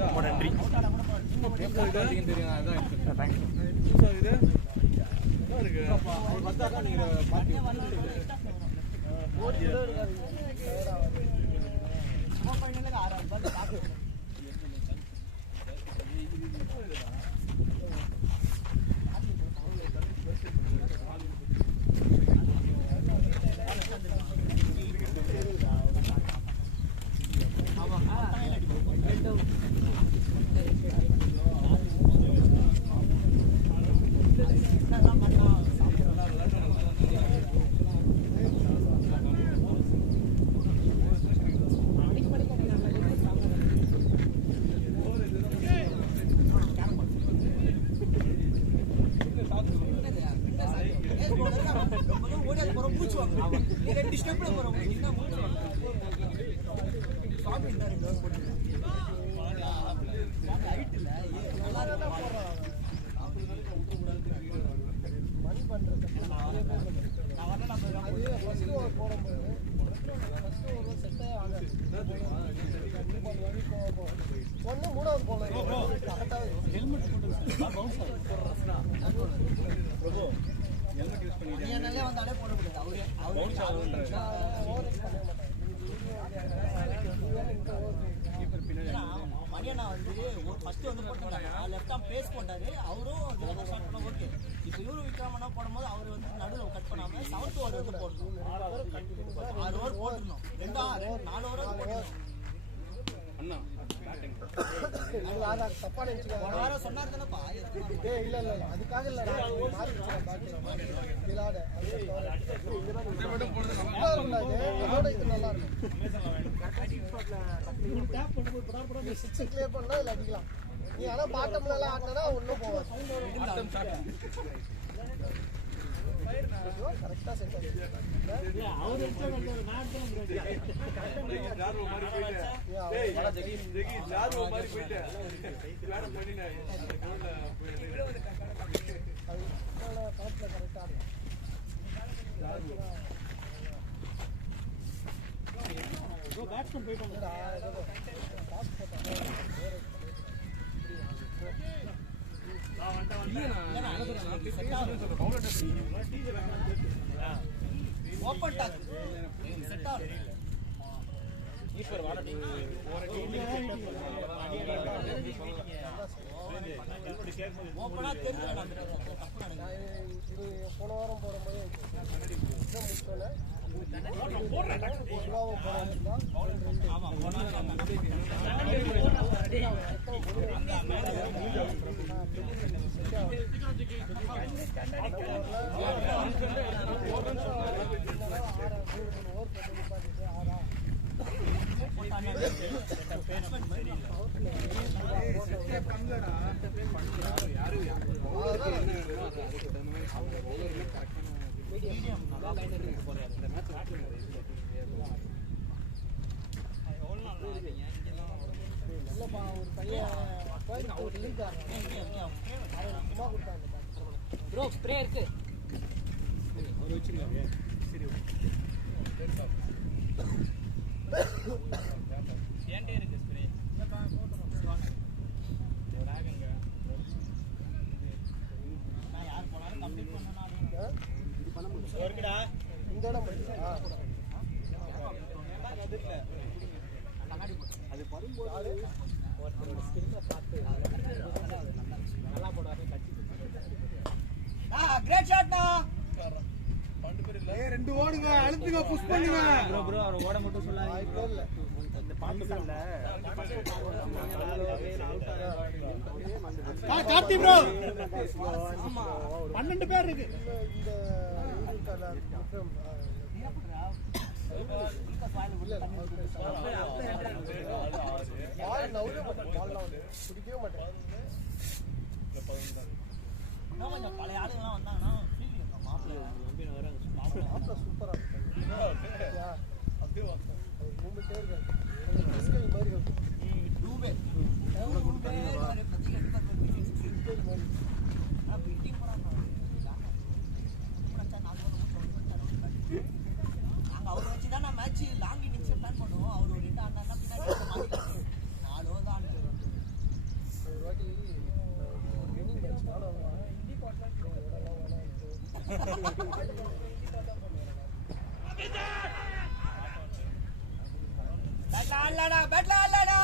ரொம்ப நன்றி. மணியண்ணா வந்து ஃபர்ஸ்ட் வந்து போட்டாங்க லெஃப்ட் ஆம் பேஸ் போட்டாரு அவரும் ஸ்டார்ட் பண்ண ஓகே. இப்போ இவரு விக்ரமண்ணா போடும்போது அவர் வந்து நடுவில் கட் பண்ணாம 7th ஓவர் வந்து போடணும். 6 ஓவர் போட்டுருந்தோம். 4 ஓவர் போடணும். சொன்னார் தானப்பா? இல்ல அதுக்காக இல்ல கிளியர் பண்ணா இல்ல அடிக்கலாம். நீ ஆனா பாட்டம்ல எல்லாம் ஆட்டினா ஒன்னும் போவாது. கரெக்டா செட் ஆகுது. அவர் பேட்ஸ்மேன் போயிட்டாங்க. ஓபன் டாக் செட் ஆகுது. ஈஸ்வர் வாடா ஓபனா தெரிஞ்சு தப்பு நடக்குது. இது போன வாரம் போடும்போது ப்ரோ ஸ்ப்ரே இருக்கு. ஒரு வச்சிருக்காங்க. சரி ஏன்டே இருக்கு ஸ்ப்ரே. நான் யார் போனாலும் கம்ப்ளீட் பண்ணனால இது பண்ண முடியும். இருக்குடா இந்த இடம் பண்ணியா? அது வரும்போது ஒருத்தரோட ஸ்கில்ல பார்த்து நல்லா போடுவாரு. கட்சி கிரேட் ஷாட்னா. ரெண்டு ஓடுங்க, அழுத்துங்க, புஷ் பண்ணுங்க. ப்ரோ அவர் ஓட மட்டும் சொல்லாதீங்க. இல்ல இந்த பாத்துக்கல. கார்த்தி ப்ரோ. ஆமா 12 பேர் இருக்கு. இந்த கொஞ்சம் பழைய ஆளுங்கெல்லாம் வந்தாங்கன்னா மாப்பிள்ள சூப்பரா பேட்ல ஆடலடா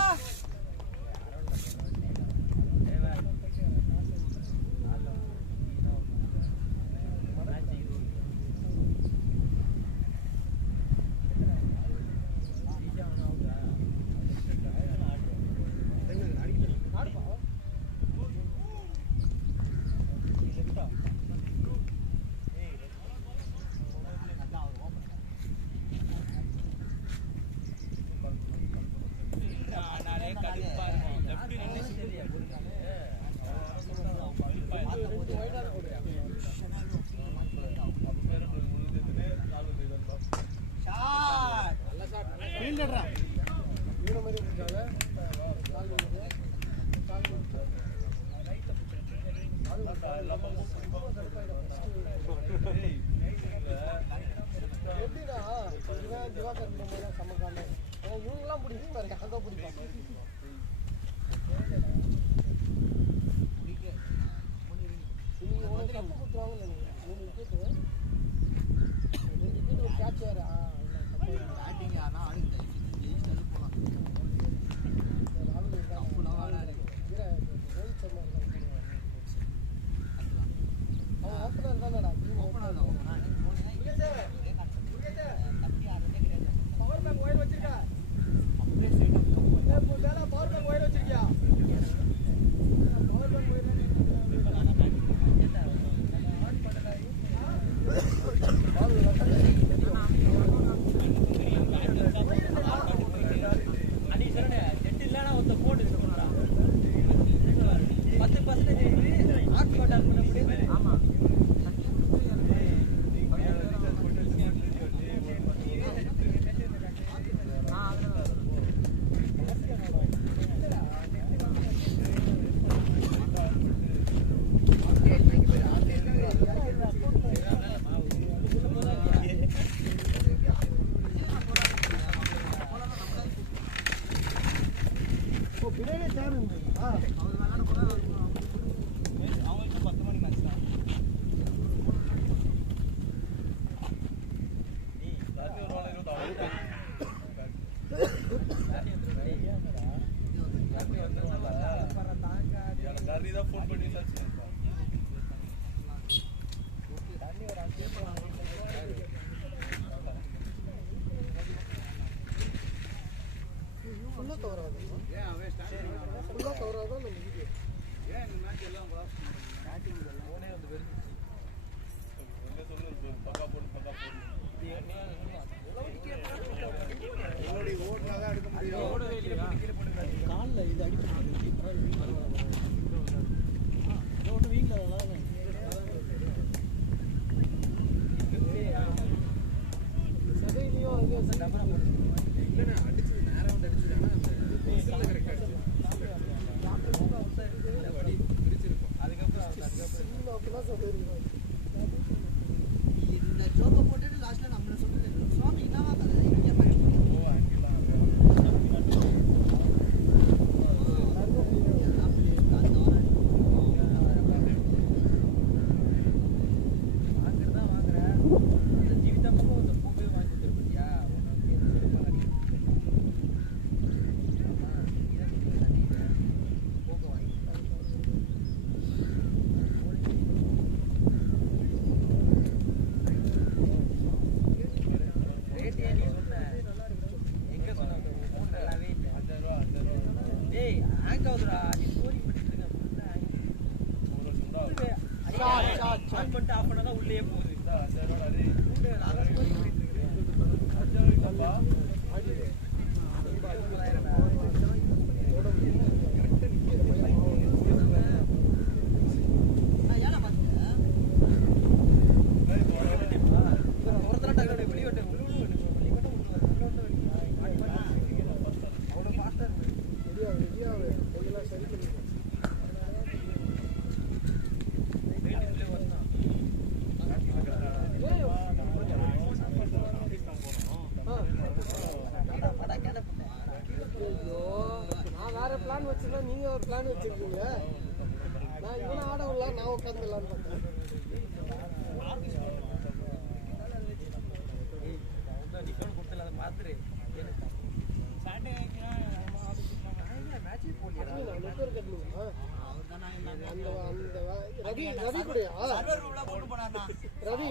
ரவி கூடயா சர்வர் ரூம்ல போட்டு போனானா ரவி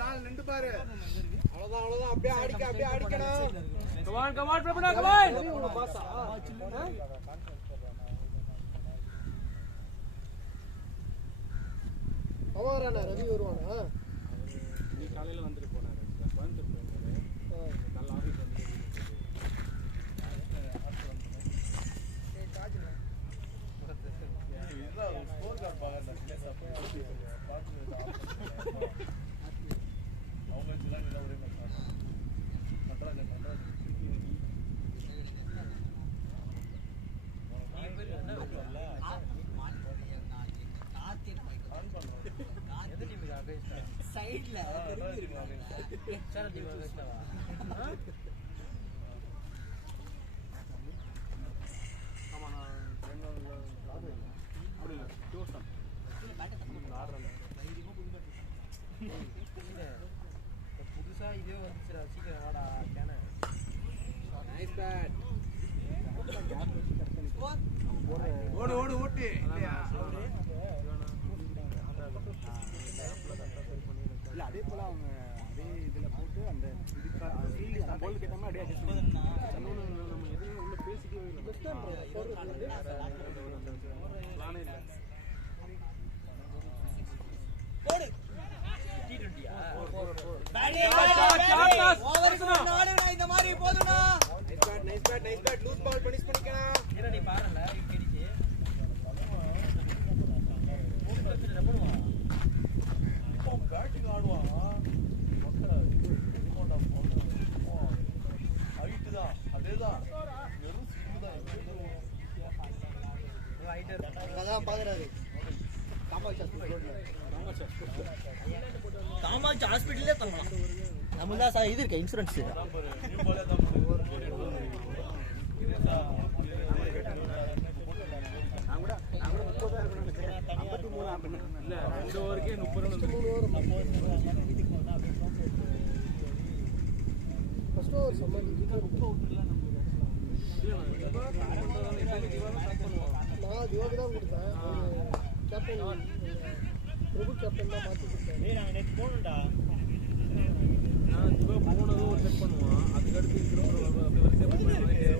நாள் நின்று பாரு அவ்வளவுதான் அப்படியே அடிக்கணும் கமான் பிரபுடா கமான் பாசா அவரானா ரவி வருவானா நீ காலையில வந்துட்டு போனாரு கோயம்புத்தூர் போனாரு நல்ல ஆபீஸ் வந்து சைடுல புதுசா இதே வந்துச்சுடா சீக்கிரம் வாடா கேன நைஸ் பேட் ஓடு ஓடு ஓட்டு இல்லையா இல்ல அதே போல அவங்க அதே இதுல போட்டு அந்த இதுக்கு அந்த பால் கேட்டாம அப்படியே அட்ஜஸ்ட் பண்ணி நம்ம எதுவும் உள்ள பேசிக்கவே இல்லை பிளானே இல்லை போடு இந்த மாதிரி போதுனா nice bat loose ball punish பண்ணிக்கலாம் ஏன்னா நீ பாறல கேடிச்சு இப்போ பேட்டிங் ஆடுவான் ஹைட் தான் அதேதான் வெறும் ஸ்விங் தான் ஹைட்டர் அதான் பாக்குறாரு காமாட்சி ஹாஸ்பிட்டல்லே தங்கலாம் நமக்கு தான் சார் இது இருக்கு இன்சூரன்ஸ் இல்ல 2 ஓவருக்கே 30 ஃபர்ஸ்ட் ஓவர் சம்பந்தி நான் திவாகி தான் கொடுத்தேன் கேப்டன் பிரபு கேப்டன் தான் மாற்றி கொடுத்தேன் நாங்கள் நேற்று போகணும்டா நான் இப்போ போனதும் ஒரு செட் பண்ணுவான் அதுக்கடுத்து திரும்ப அப்படி வரிசையாக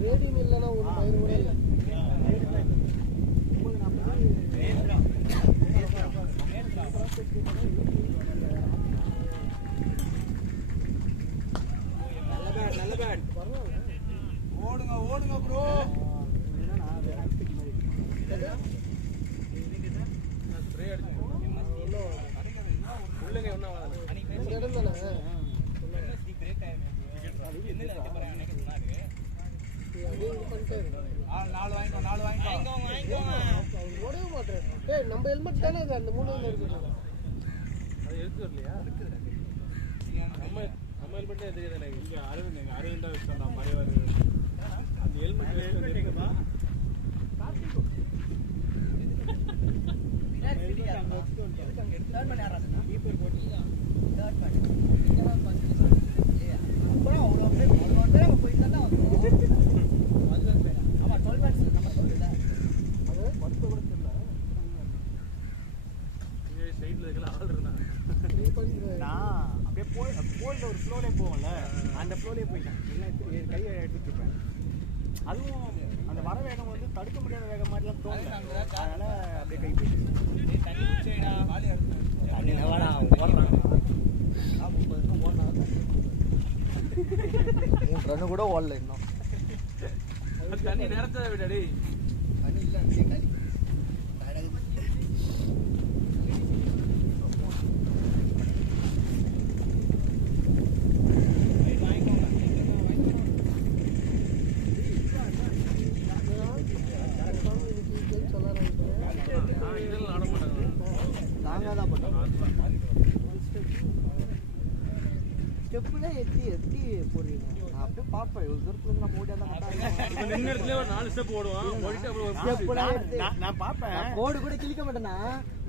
ரேடியம் இல்லைன்னா ஒரு பயிர் கூட இல்லை நல்ல பேட் ஓடுங்க ப்ரோ ஸ்ப்ரே அடிச்சு உள்ளங்க என்ன இந்த இடம் தானே அப்படியே இது பண்ணிட்டாரு நாலு வாங்கிக்கோ அவர் ஓடவே மாட்டேன் ஏய் நம்ம ஹெல்மெட் தானே அது அந்த 3 இருக்குது அது எதுக்கு வரலையா நம்ம ஹெல்மெட்டே தெரியாது எனக்கு இங்கே அரவிந்த் தான் வச்சுட்டா மறைவார் அந்த ஹெல்மெட் இருக்குமா சைடில் இருக்கலாம் ஆள் இருந்தாங்க நான் அப்படியே போயிட்டு ஒரு ஃப்ளோலே போவோம்ல அந்த ஃப்ளோலே போயிட்டேன் இல்லை கையை எடுத்துட்டு இருப்பேன் அதுவும் அந்த வர வேகம் வந்து தடுக்க முடியாத வேகம் மாதிரிலாம் தோணும் அதனால அப்படியே கை போயிட்டு ரன்னு கூட ஓடல இன்னும் தண்ணி நேரத்தை விடாடி தண்ணி இல்லை களி இதெல்லாம் ஆட மாட்டாங்க நாங்கள் தான் பண்ணோம் ஸ்டெப்ல எப்படி போறீங்க? நான் அப்படியே பாப்பேன் இவ்வளவு தூரத்துல நம்ம ஓடியாதான் இப்ப நின்ன இடத்துல ஒரு 4 ஸ்டெப் ஓடுவான் ஓடிட்டு அப்புறம் ஒரு நான் பாப்பேன். கோடு கூட கிழிக்க மாட்டேனா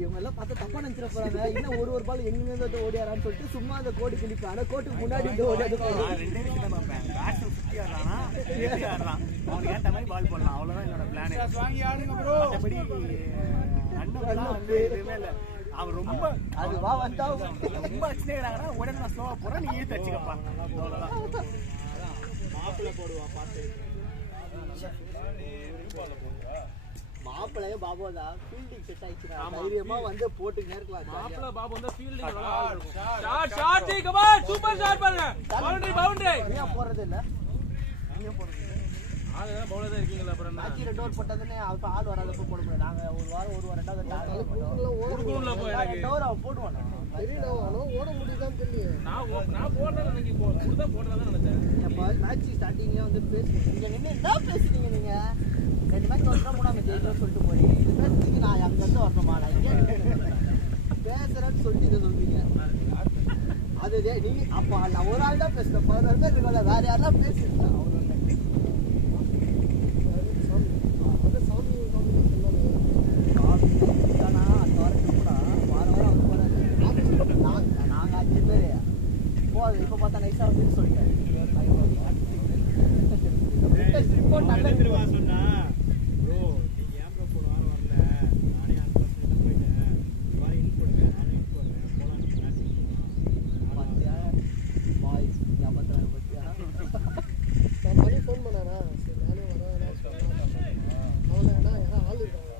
இவங்க எல்லாம் பார்த்தா தப்பா நினைச்சிட போறாங்க. இன்னும் ஒரு பால் எங்க ஓடியாரான்னு சொல்லிட்டு சும்மா அந்த கோடு கிழிப்பேன். ஆனா கோட்டுக்கு முன்னாடி ஓடியாது நான் ரெண்டே விஷயம் தான் பார்ப்பேன். பேட்ஸ் சுத்தி ஆடுறானா எப்படி ஆடுறான் அவனுக்கு ஏற்ற மாதிரி பால் போடலாம். அவ்வளவுதான் என்னோட பிளான். வாங்கி ஆடுங்க ப்ரோ. மற்றபடி அண்ணன் வந்து எதுவுமே இல்லை. அவன் ரொம்ப அது வா வந்தா ரொம்ப அடிச்சுக்கிறாங்கன்னா உடனே நான் ஸ்லோவா போறேன் நீ இழுத்து அடிச்சுக்கப்பா. அவ்வளவுதான். மாப்பிள்ளை போடுவான் பாட்டு. மாப்பிள்ளையே பாபோதா ஃபீல்டிங் செட் ஆயிடுச்சுடா. தைரியமா வந்து போட்டு நேர்க்கலாம். மாப்பிள்ள பாபு வந்து fielding shot ji come on super shot பண்ணுங்க. பவுண்டரி நீங்க போறது இல்ல. நீங்க போறது ஆளே பவுலர் தான் இருக்கீங்களா அப்புறம் என்ன? மேட்ச் 2 ஓவர் போட்டதுனே அப்ப ஆள் வராதப்ப போட முடியாது. நாங்க ஒரு வாரம் ரெண்டாவது டார்கெட் குடுக்குறோம்ல போய் எனக்கு. 2 ஓவர் அவன் போடுவானா? தெரியல ஆனா ஓட முடியுதான்னு தெரியல. நான் போடுறேன் நினைக்கி குடுதா போடுறதா நினைச்சேன். அப்ப மேட்ச் ஸ்டார்டிங்ல வந்து பேசுறீங்க. நீங்க நின்னு என்ன பேசுறீங்க நீங்க? ரெண்டு மேட்ச் வரணும் மூணாவது ஜெயிக்கணும் சொல்லிட்டு போய் இந்த மேட்ச் நான் அங்க இருந்து வரணுமா? நான் இங்க பேசுறேன்னு சொல்லிட்டு இதை சொல்றீங்க. அது நீங்க அப்ப நான் ஒரு ஆள் தான் பேசுறேன். 16 பேர் இருக்கல வேற யாரெல்லாம் பேசிருக்கா? இப்ப பார்த்தா நைஸா வந்து சொல்லிட்டேன். சொன்னா ப்ரோ நீங்க ஏன் ப்ரோ போன வாரம் வரல? நானே அந்த பசங்க போயிட்டேன். இந்த வாரம் இன் போடுங்க நானே இன் போடுறேன். போலாம் மேட்ச் பாத்தியா பாய்ஸ் ஜாபத்ராங்க பாத்தியா? நான் மணி ஃபோன் பண்ணானா சரி நானே வரேன் சொன்னேன். அவன என்ன ஆள் இருக்காங்க.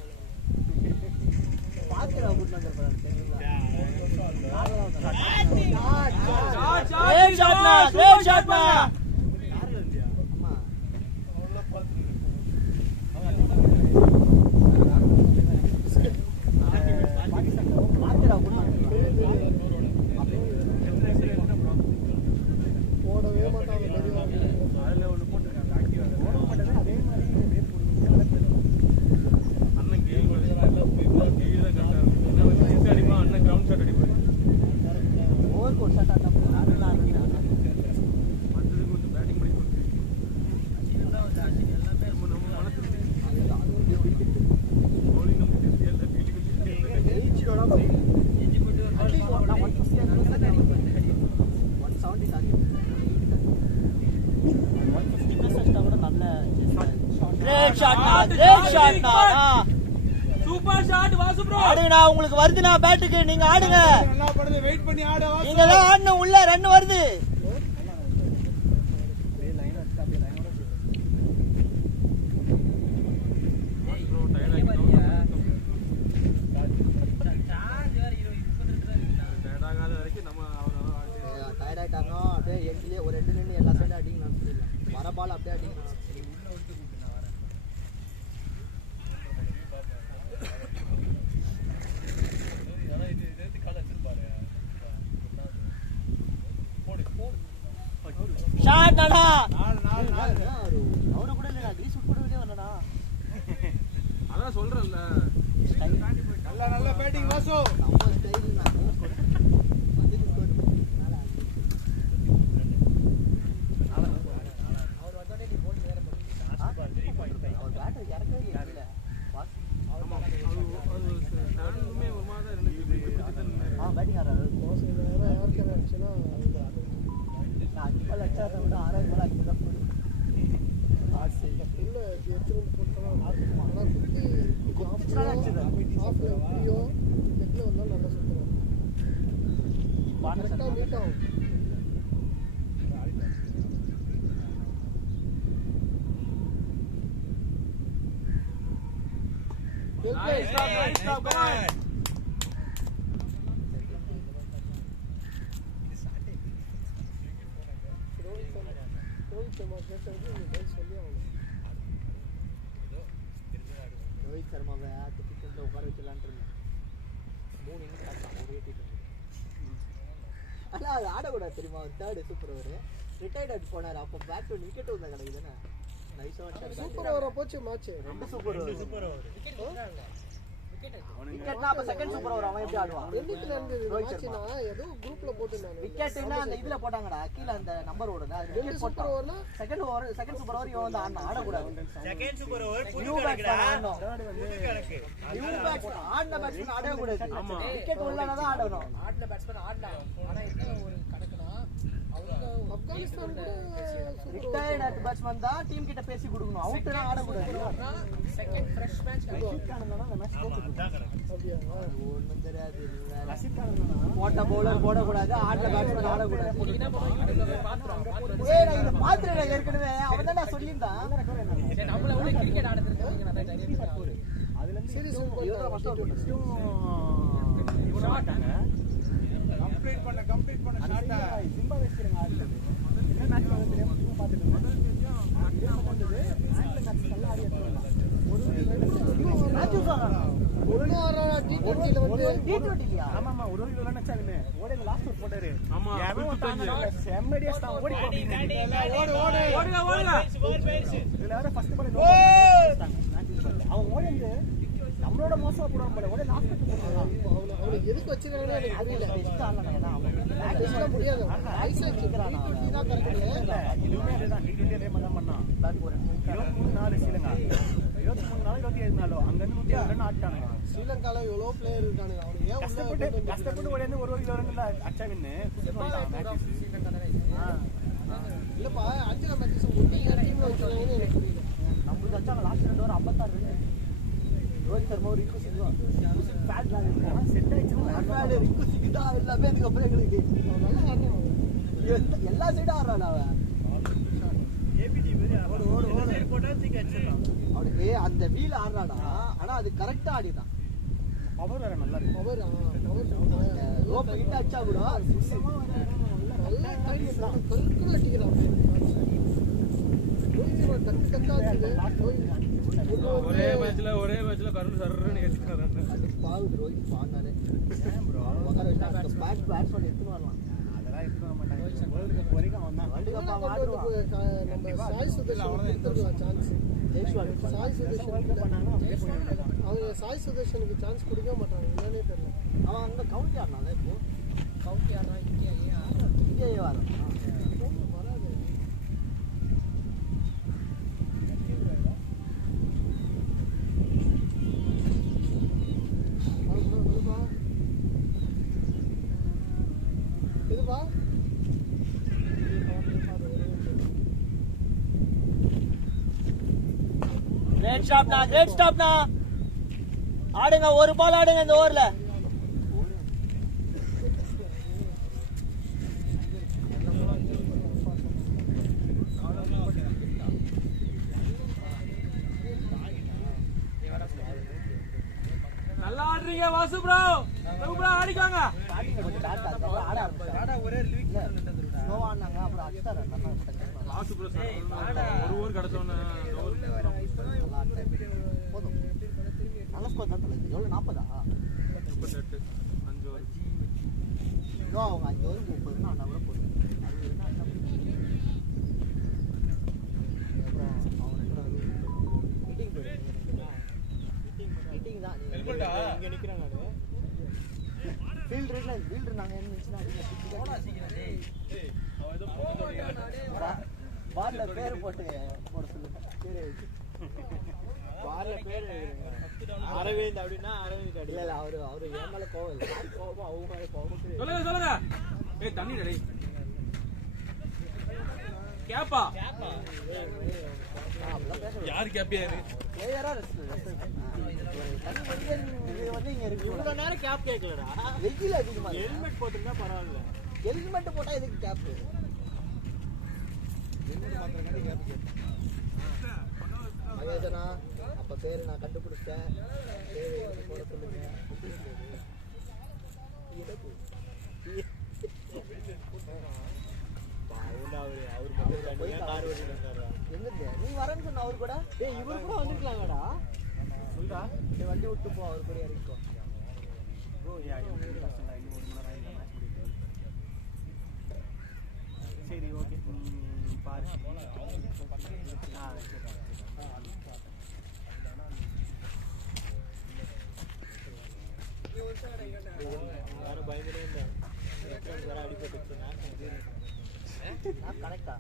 பாக்குறா குட் நம்பர் பாரு தெரியுமா? ஷாட் ஓடவே மாட்டாங்க தெரியும். அதுல ஒன்னு போட்டுருக்காங்க ஆக்டிவா ஓட மாட்டேன். அதே மாதிரி அண்ணன் கேம் எல்லாம் டிவி தான் கரெக்டா இருக்கும். என்ன வந்து சிக்ஸ் அடிமா அண்ணன் கிரவுண்ட் ஷாட் அடிப்பாரு. ஓவர் கோட் ஷாட் ஆட்டா அதுல மற்றதுக்கு கொஞ்சம் பேட்டிங் பண்ணி கொடுத்து நம்ம மனசு பவுலிங் நம்ம எல்லா fielding super shot Vasu bro. ஆடுங்கடா உங்களுக்கு வருதுனா பேட்டுக்கு நீங்க ஆடுங்க. நல்லா படுது வெயிட் பண்ணி ஆடு. நீங்க தான் ஆடணும். உள்ள ரன் வருது. ப்ரோ டயர்ட் ஆகிட்டோம். டயர்ட் ஆகாத வரைக்கும் நம்ம டயர்ட் ஆயிட்டாங்க. அப்படியே எண்ட்லயே ஒரு 2 நின்னு எல்லா சைடும் அடிங்க நான் சொல்லிடுறேன். வர பால் அப்படியே அடிங்க. ஷாட் அடா. அவரு கூட இல்ல கிரீஸ் கூட வெளிய வரலடா. அதான் சொல்றேன்ல. நல்ல பேட்டிங் வாசு. நம்ம ஸ்டைல் நான் வந்து ஸ்கோர் நாளா அவர் வந்தோடனே நீ போல் வேற பண்ணு. அவர் பேட்டர் இறக்கவே இல்ல. பாஸ் நானுமே ஒரு மாதிரி இருந்துச்சு. பேட்டிங் ஆறாரு. மோசம் இந்த நேரம் யாருக்கு ஆச்சுன்னா நான் 5 பால் அடிச்சாத விட 6 பால் அடிச்சா போதும். இல்ல எடுத்து போட்டோம். ஆனா குத்திச்சுனா அடிச்சது. ஆஃப்ல வீடியோ லெக்ல வந்தா நல்லா சுத்துறோம். கரெக்டா மீட் ஆகும். Nice job, come on. Rohit Sharma கேட்டது நீ பதில் சொல்லி ஆகணும். ரோஹித் சர்மாவை கிட்ட உட்கார வச்சலான்ட்டு இருந்தேன். 3 இன்னிங்ஸ் ஆடலாம் ஒரே டீம். ஆனா அது ஆடக்கூடாது தெரியுமா? தேர்ட் சூப்பர் ஓவர் ரிட்டையர்ட் ஆகிட்டு போனார். அப்போ பேட் டு விக்கெட் வந்தா கிடைக்குதுன்னு நைஸா சூப்பர் ஓவரா போச்சு மேட்ச். 2 super over. விக்கெட்னா அப்ப செகண்ட் சூப்பர் ஓவர் அவன் எப்படி ஆடுவான்? என்னைக்கு நடந்தது மேட்ச்னா ஏதோ குரூப்ல போட்டுனாங்க. விக்கெட்னா அந்த இதுல போட்டாங்கடா கீழ அந்த நம்பர் ஓடுது அது விக்கெட் சூப்பர் ஓவர்ல செகண்ட் சூப்பர் ஓவர் இவன் வந்து ஆட கூடாது. Second super over new batsman ஆடணும். நியூ பேட்ஸ்மேன் ஆடின பேட்ஸ்மேன் ஆடவே கூடாது. விக்கெட் உள்ளான தான் ஆடணும். ஆடின பேட்ஸ்மேன் ஆடலாம். ஆனா என்ன ஒரு கணக்குனா அவங்க ஆப்கானிஸ்தான் கூட ரிட்டையர்ட் பேட்ஸ்மேன் தான் டீம் கிட்ட பேசி கொடுக்கணும். அவுட்னா ஆட கூடாது. Second fresh match Rashid Khan இருந்தா அந்த மேட்ச் தோத்துடும். அப்படியா? ஒண்ணும் தெரியாது. ரஷீத் கான் இருந்தா போட்ட பவுலர் போடக்கூடாது, ஆடின பேட்ஸ்மேன் ஆடக்கூடாது. என்ன பண்ணுவாங்க பாத்துறோம். ஏய் நான் இத பாத்துறேன் ஏற்கனவே. அவன் தான் சொல்லியிருந்தான். நம்மள உள்ள கிரிக்கெட் ஆட தெரிஞ்சவங்க நான் தைரியமா அதுல இருந்து சீரிஸ் இவர ஃபர்ஸ்ட் ஓவர் இவன மாட்டாங்க கம்ப்ளீட் பண்ண ஷாட்டா சிம்பா வெச்சிருங்க ஆடுறது என்ன மேட்ச் வந்து தெரியாம சும்மா பாத்துட்டு இருந்தேன் இதே வந்தது மேட்ச்ல மேட்ச் நல்லா ஆடி எடுத்துறாங்க ஒரு மேட்ச் ஆடுறானா? ஒரு நேரம் T20ல வந்து T20யா? ஆமா ஆமா ஒரு கிலோ நினைச்சாலுமே ஓடில லாஸ்ட் ஓவர் போட்டாரு ஆமா, எவன் தாங்க செம்மடியா தான் ஓடி ஓடுங்க ஓடுங்க. இதுல வேற ஃபர்ஸ்ட் பால் அவன் ஓடி வந்து நம்மளோட மோசமா போடுவான் போல ஓடி லாஸ்ட் போடுறான் அவனை எதுக்கு வச்சிருக்காங்கன்னு எனக்கு புரியல. பெஸ்ட் ஆடலனா அவன். பேச முடியாது. ஐசா கேக்குறானா? T20 தான் கரெக்ட். இதுவுமே அதுதான் T20 அதே மாதிரி தான் பண்ணான் பேட் போறேன். 23 நாள் ஸ்ரீலங்கா 23 நாள் 27 நாள் அங்க இருந்து 102 ரன் ஆட்டானுங்க ஸ்ரீலங்கால எவ்வளவு பிளேயர் இருக்கானுங்க. அவனுக்கு ஏன் கஷ்டப்பட்டு ஓடி வந்து ஒரு கிலோ ரன்ல அச்சா வின்னு இல்லப்பா அஞ்சல மேட்சஸ் டீம்ல வச்சிருக்காங்கன்னு எனக்கு புரியல. நம்மளுக்கு அச்சாங்க last 2 over 56 run. Rohit Sharma Rinku Singh bat lock set ஆயிடுச்சு பேட் ரிங்கு சிங் தான் எல்லாமே அதுக்கு அப்புறம் எங்களுக்கு அவன் நல்லா ஆடுறான். எல்லா சைடும் ஆடுறான் அவன். அவனுக்கு அந்த வீல் ஆடுறாடா, ஆனா அது கரெக்டா ஆடிதான். பவர் வேற நல்லா இருக்கு பவர் ரோப் கிட்ட அடிச்சா கூட நல்லா கல்குல அடிக்கிறான். டக்கு டக்கா அடிக்குது. ஒரே மேட்ச்ல கரண்ட் சர்றன்னு ஏத்திட்டாரு. அது பாவுது ரோஹித் பாண்டாலே பேட்ஸ்மேன் எடுத்துன்னு வரலாம். அதெல்லாம் எடுத்து வர மாட்டாங்க வேர்ல்ட் கப் வரைக்கும் அவன் தான் வேர்ல்டு கப் நம்ம சாய் சுதர்ஷன் கொடுத்துருக்கலாம் chance. Sai Sudharsan world cup பண்ணாங்கன்னா அப்படியே போயிடுவாங்க அவங்க சாய் சுதர்ஷனுக்கு சான்ஸ் கொடுக்க மாட்டாங்க. என்னன்னே தெரியல. அவன் அங்க கவுண்டி ஆடுனால இப்போ கவுண்டி ஆடுறான். இங்கே இங்கே வரான். வராது. இதுப்பா கிரேட் ஸ்டாப்னா ஆடுங்க. ஒரு பால் ஆடுங்க இந்த ஓவர்ல. நல்லா ஆடுறீங்க வாசு ப்ரோ. ப்ரோ ஆடிக்காங்க. ஆட ஆரம்பிச்சாங்க. ஸ்லோவா ஆடினாங்க, அப்புறம் அடிச்சாரு. வாசு ப்ரோ ஒரு ஓவர் கிடைச்சோன்னு போதும். நல்ல ஸ்கோர் தான் தலை. எவ்வளோ 40? 38 5 ஓவர். இன்னும் அவங்க 5 ஓவருக்கு 30 ரன் ஆனா கூட போதும். 60 ரன் ஆனா மீட்டிங் தான். இங்க நிக்கிறேன் நானு ஃபீல்டர் நாங்க என்ன நினைச்சுனா பால்ல பேர் போட்டு போட சொல்லுங்க. பால்ல பேர் எழுதுங்க அரவிந்த் அப்படினா அரவிந்த் இல்ல இல்ல அவரு ஏன் மேல கோவம் இல்ல. கோவம் அவங்க மேல கோவம். சொல்லுங்க. ஏய் தண்ணி டேய். கேப்பா. யார் கேப்பியாரு? பிளேயரா ரெஸ்பெக்ட் தண்ணி வந்து இங்க இருக்கு. இவ்வளவு நேரம் கேப் கேட்கலடா வெயில் அதிகமா இருக்கு. ஹெல்மெட் போட்டுருந்தா பரவாயில்ல ஹெல்மெட் போட்டா எதுக்கு கேப்? மகேசனா அப்ப பேரு நான் கண்டுபிடிச்சேன். பேரு எனக்கு போட சொல்லுங்க. எங்க நீ வரேன்னு சொன்ன அவரு கூட? ஏய் இவரு கூட வந்திருக்கலாம்டா சொல்றா வண்டி விட்டு போ, அவர் கூட இறங்கிக்கோ. ப்ரோ யா இன்னும் 1 மணி நேரம் ஆயிடுச்சு மேட்ச் முடியுது. சரி ஓகே பாரு சரி யாரும் பயந்துட்டே இருந்தேன் வேற அடிபட்டுச்சு நான் கரெக்டா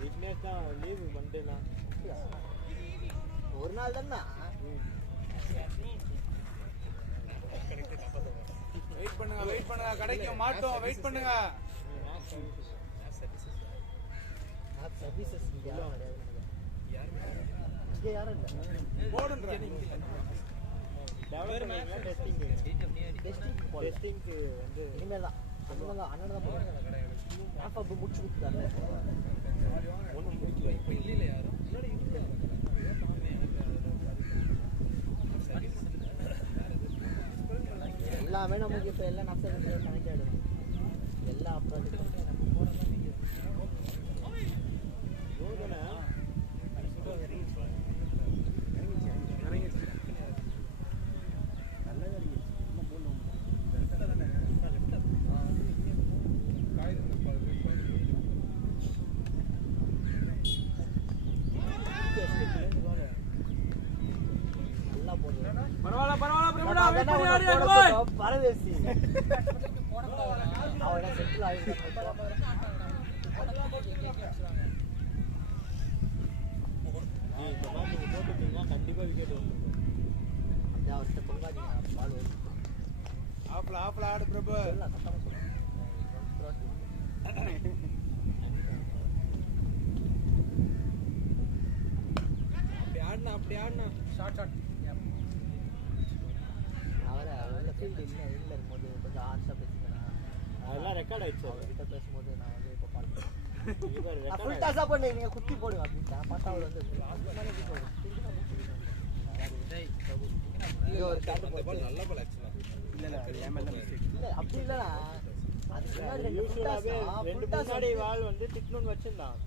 விக்னேஷ் தான் லீவு பண்ணிட்டேன்னா ஒரு நாள் தானே வெயிட் பண்ணுங்க கிடைக்கும் மாட்டோம் வெயிட் பண்ணுங்க சர்வீசஸ் இங்கே யாரும் இல்லை போடுன்ற டெஸ்டிங்க்கு வந்து இனிமேல் தான் அண்ணன் தான் போகிறாங்க அப்போ முடிச்சு கொடுத்துட்டாங்க ஒன்றும் முடிக்கல இப்போ இல்லை யாரும் எல்லாமே நமக்கு இப்போ எல்லாம் நஷ்டம் கனெக்ட் ஆகிடும் எல்லா ப்ராஜெக்டும் பரதேசி அவன் செட்டில் ஆகிட்டு போட்டுட்டீங்கன்னா கண்டிப்பா விக்கெட் வந்துடும் அந்த அவர்கிட்ட பொங்காதீங்க பால் வரும் ஆஃப்ல ஆடு பிரபு அப்படி ஆடுனா ஷார்ட் அவரை உள்ள ஃபீல்டு இல்லை வெளியில் இருக்கும்போது கொஞ்சம் ஹார்ஷாக பேசிக்கிறேன் அதெல்லாம் ரெக்கார்ட் ஆயிடுச்சு அவர்கிட்ட பேசும்போது நான் வந்து இப்போ பார்த்தேன் ஃபுல் டாஸாக பண்ணி நீங்கள் குத்தி போடுங்க அப்படின்னு நான் பார்த்தா அவர் வந்து ஒரு காட்டு பால் நல்ல பால் இல்லை அப்படி இல்லைண்ணா அதுக்கு ரெண்டு முன்னாடி வால் வந்து திட்டணும்னு வச்சிருந்தான்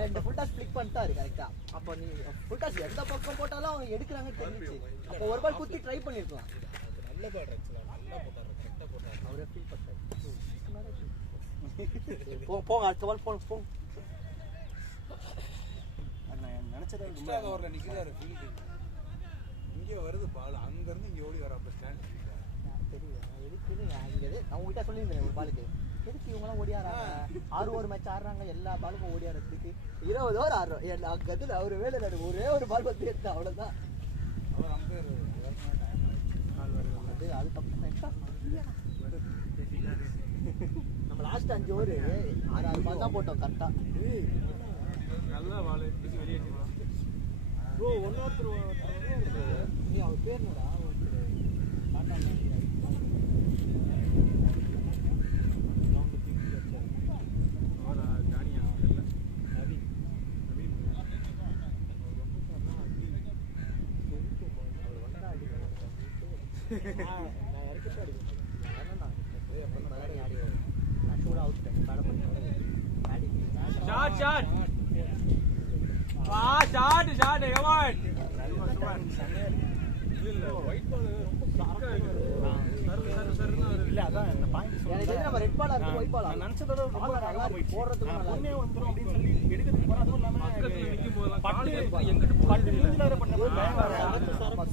ரெண்டு ஃபுல் டாஸ் கிளிக் பண்ணிட்டாரு கரெக்டா அப்போ நீ ஃபுல் டாஸ் எந்த பக்கம் போட்டாலும் அவங்க எடுக்கிறாங்கன்னு தெரிஞ்சிச்சு அப்போ ஒரு பால் குத்தி ட்ரை பண்ணிருக்கலாம் நல்ல பால் அவரே ஃபீல் பண்ணாரு போங்க அடுத்த பால் போங்க நினைச்சதை ஓவரில் நிற்கிறாரு ஃபீல்டு இங்கே வருது பால் அங்கேருந்து இங்கே ஓடி வர அப்போ ஸ்டாண்ட் தெரியும் எதுக்குன்னு நான் உங்ககிட்ட சொல்லியிருந்தேன் ஒரு பாலுக்கு எதுக்கு இவங்களாம் ஓடியாடுறாங்க 6 ஓவர் மேட்ச் ஆடுறாங்க எல்லா பாலுக்கும் ஓடியாடுறதுக்கு 20 ஓவர் ஆடுறோம் அங்கத்தில் அவர் வேலை ஒரே ஒரு பால் வந்து எடுத்து அவ்வளோதான் அவர் அம்பேர் அது தப்பு நம்ம லாஸ்ட் 5 ஓவர் 6 பால் தான் போட்டோம் கரெக்டாக நல்ல பால் வெளியே ப்ரோ ஒன்னொருத்தர் அவர் பேர் என்னடா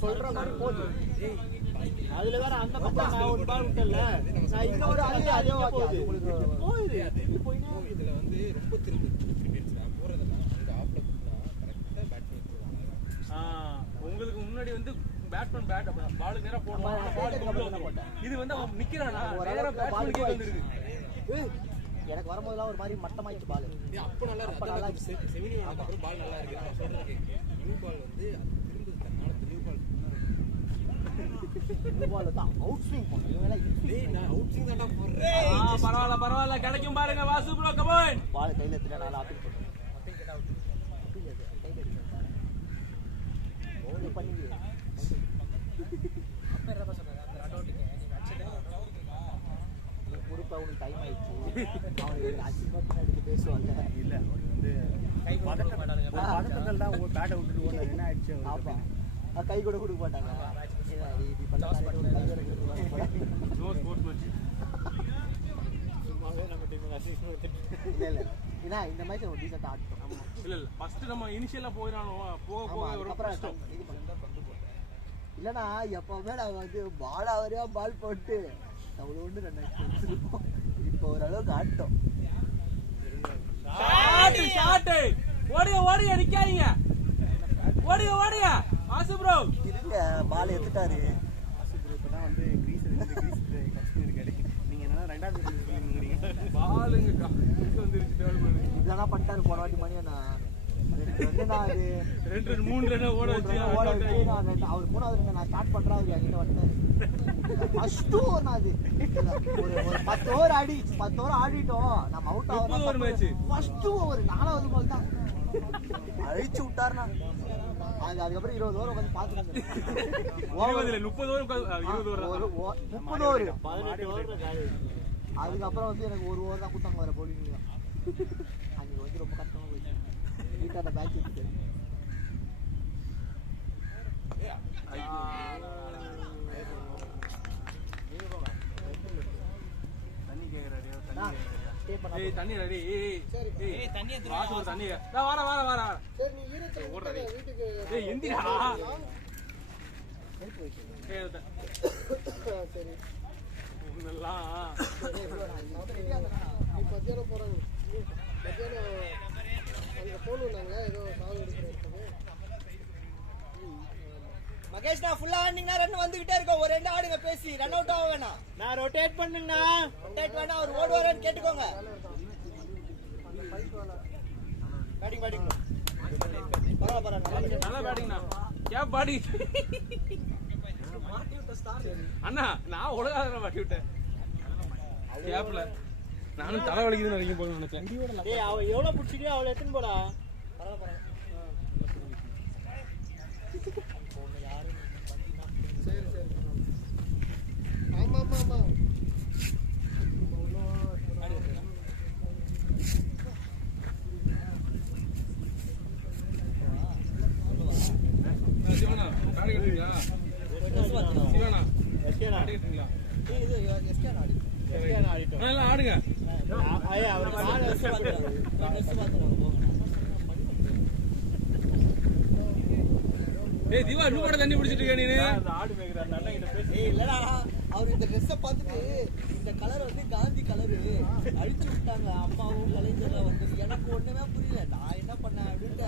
சொல்ற மாதிரி போகுது அதுல வேற அந்த பக்கம் நான் ஒரு பால் விட்டல நான் இங்க ஒரு ஆளே அதே போகுது போகுது இதுல வந்து ரொம்ப திரும்பி போறதெல்லாம் அங்க ஆஃப்ல கரெக்ட்டா பேட் பண்ணி உங்களுக்கு முன்னாடி வந்து பேட்மேன் பேட் பால் நேரா போடுவாங்க இது வந்து அவன் நிக்கிறானா நேரா பேட்மேன் கீழ வந்துருது எனக்கு வரும்போதெல்லாம் ஒரு மாதிரி மட்டமாயிச்சு பால் அப்ப நல்லா இருக்கு நல்லா செமினி அப்புறம் பால் நல்லா இருக்கு நான் சொல்றேன் நியூ பால் வந்து திரும்பி தன்னால நியூ பால் நியூ பால் தான் அவுட் ஸ்விங் பண்ணுங்க டேய் நான் அவுட் ஸ்விங் தான்டா போறேன் பரவாயில்ல கிடைக்கும் பாருங்க வாசு ப்ரோ கமான் பால் கையில எடுத்துட்டா நான் அப்பீல் பண்ணுவேன் அப்பீல் கேட் அவுட் அப்பீல் அது கையில எடுத்துட்டா ஓடி பண்ணி அப்ப என்ன சொன்னாங்க அந்த ரன் அவுட்டிங் நீங்க அடிச்சதே நீ குறுப்பா உனக்கு டைம் ஆயிடுச்சு அவங்க அசிங்கமா பின்னாடி பேசுவாங்க இல்ல அவர் வந்து கை பதட்ட மாட்டாங்க பதட்டத்துல தான் பேட் விட்டுட்டு ஓடுறது என்ன ஆயிடுச்சு ஆமா கை கூட கொடுக்க மாட்டாங்க இது பண்ணா கை வர நோ ஸ்போர்ட்ஸ் மேட்ச் சும்மாவே நம்ம டீம் இல்ல இல்ல ஏன்னா இந்த மேட்ச் ஒரு டீசன்ட் ஆட்டம் இல்ல ஃபர்ஸ்ட் நம்ம இனிஷியலா போயிரானோ போக போக ஒரு அப்புறம் இது பண்ணா பந்து போட்டேன் இல்லைண்ணா எப்பவுமே நாங்கள் வந்து பால் அவரையா பால் போட்டு அவ்வளோ ஒன்று 2 அடிச்சிருக்கோம். இப்போ ஓரளவுக்கு ஆட்டோம். ஓடிய நிக்காதீங்க. ஓடிய ஆசு ப்ரோ இருங்க பால் எடுத்துட்டாரு. இப்பதான் வந்து கிரீஸ் கஷ்டம் இருக்காரு. நீங்க என்னன்னா 2வது சொல்லிருக்கீங்க. பாலுங்க வந்துருச்சு. இதெல்லாம் பண்ணிட்டாரு போன வாட்டி மணி அண்ணா. 2 நான் அது 2 3 ரன் ஓட வச்சு ஓட வச்சு அவர் 3வது ரன் நான் ஸ்டார்ட் பண்றேன். அவர் என்கிட்ட வந்துட்டாரு. ஃபர்ஸ்ட் ஓவர் நான் அது ஒரு 10 ஓவர் ஆடி 10 ஓவர் ஆடிட்டோம். நம்ம அவுட் ஆகிறோம். ஒரு மேட்ச் ஃபர்ஸ்ட் ஓவர் 4வது பால் தான் அழிச்சு விட்டாருண்ணா. அதுக்கப்புறம் 20 ஓவர் உட்காந்து பாத்துருந்தேன். 30 ஓவர் 20 ஓவர் 30 ஓவர் 18 ஓவர். அதுக்கப்புறம் வந்து எனக்கு 1 ஓவர் தான் கொடுத்தாங்க வர போலிங் தான். அன்னைக்கு வந்து ரொம்ப கஷ்டமா போயிடுச்சு. வீட்டாண்ட பேட்ச் எடுத்து தண்ணி கேக்குறாரு. தண்ணி ரெடி. தண்ணி தண்ணி வார சரி நீ ஈரத்தில் வீட்டுக்கு எந்திரா சரி ஒன்னெல்லாம் நீ மத்தியானம் போறாங்க. மத்தியானம் அங்கே ஃபோன் பண்ணாங்க ஏதோ சாவு எடுக்கிறதுக்கு. மகேஷ் நான் ஃபுல்லா ஆடினீங்கன்னா ரன் வந்துகிட்டே இருக்கோம். ஒரு 2 ஆடுங்க பேசி ரன் அவுட் ஆக வேணாம். நான் ரொட்டேட் பண்ணுங்கண்ணா. ரொட்டேட் வேணா அவர் ஓடுவாரன்னு கேட்டுக்கோங்க. பேட்டிங் பரவாயில்ல நல்லா பேட்டிங்ண்ணா. கேப் பாடி அண்ணா நான் உலகாத மாட்டி விட்டேன் கேப்ல. நானும் தலை வலிக்குதுன்னு வரைக்கும் போகணும்னு நினைச்சேன். டேய் அவ எவ்வளவு புடிச்சிட்டியோ அவளை எடுத்துன்னு போடா. சரி சரி ஆமா ஆமா ஆமா சிவனா காடி கட்டுறீங்களா? சிவனா காடி கட்டுறீங்களா? எல்லாம் ஆடுங்க. ஏய் திவா நீ கூட தண்ணி பிடிச்சிட்டு இருக்க நீ. ஆடு மேய்க்கிற அந்த அண்ணன் கிட்ட பேசி இல்லடா அவர் இந்த ட்ரெஸ்ஸை பார்த்துட்டு இந்த கலர் வந்து காந்தி கலரு அழிச்சு விட்டாங்க அம்மாவும் கலைஞர்ல வந்து எனக்கு ஒண்ணுமே புரியல. நான் என்ன பண்ணேன் அப்படின்ட்டு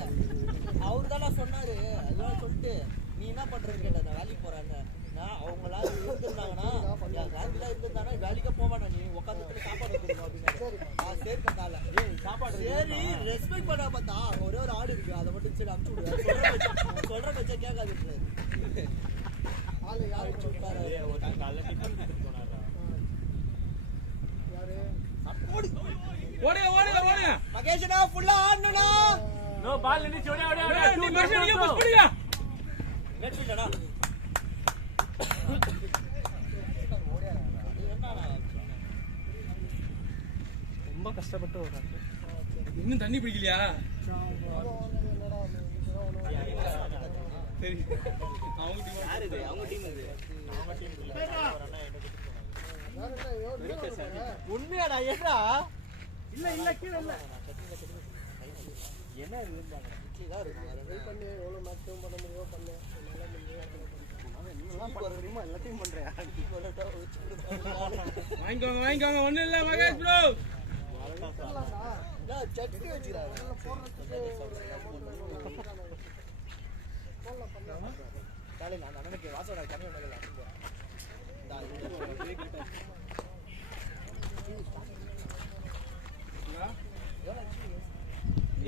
அவரு தானே சொன்னாரு. அதெல்லாம் சொல்லிட்டு நீ என்ன பண்றேன்னு கேட்ட. நான் வேலைக்கு போறேன்னு. நான் அவங்களாம் இருந்திருந்தாங்கன்னா என் காந்திலாம் இருந்திருந்தாங்கன்னா வேலைக்கு போவானா நீ உட்காந்துட்டு சாப்பாடு வைக்கணும் அப்படின்னு சரி கட்டால சாப்பாடு சரி ரெஸ்பெக்ட் பண்ண பார்த்தா ஒரே ஒரு ஆடு இருக்கு அதை மட்டும் சரி அனுப்பிச்சு விடுவேன். சொல்ற பச்சை கேட்காது ஆளு யாரு விட்டாரு காலைல டிஃபன் கொடுத்துட்டு போனாரா? யாரு ஓடுங்க. மகேஷனா ஃபுல்லா ஆடணும்னா நோ பால் நின்னு ஓடியா நீ மனுஷன் நீங்க புஷ் பண்ணுங்க. நெட் ஃபீல்டடா ரொம்ப கஷ்டப்பட்டு வராங்க. இன்னும் தண்ணி பிடிக்கலையா? சரி அவங்க டீம் இது. உண்மையாடா ஏடா இல்ல கீழ இல்ல. என்ன இருந்தாங்க இட்லிதான் இருக்கு வெயிட் பண்ணி எவ்வளோ மேக்ஸிமம் பண்ண முடியுமோ பண்ணு. நீங்களாம் பண்ண முடியுமா? எல்லாத்தையும் பண்றியா? வாங்கிக்கோங்க ஒண்ணும் இல்ல மகேஷ் ப்ரோ. சட்னி வச்சுக்கிறாங்க காலையில் அந்த அண்ணனுக்கு வாசோட கம்மி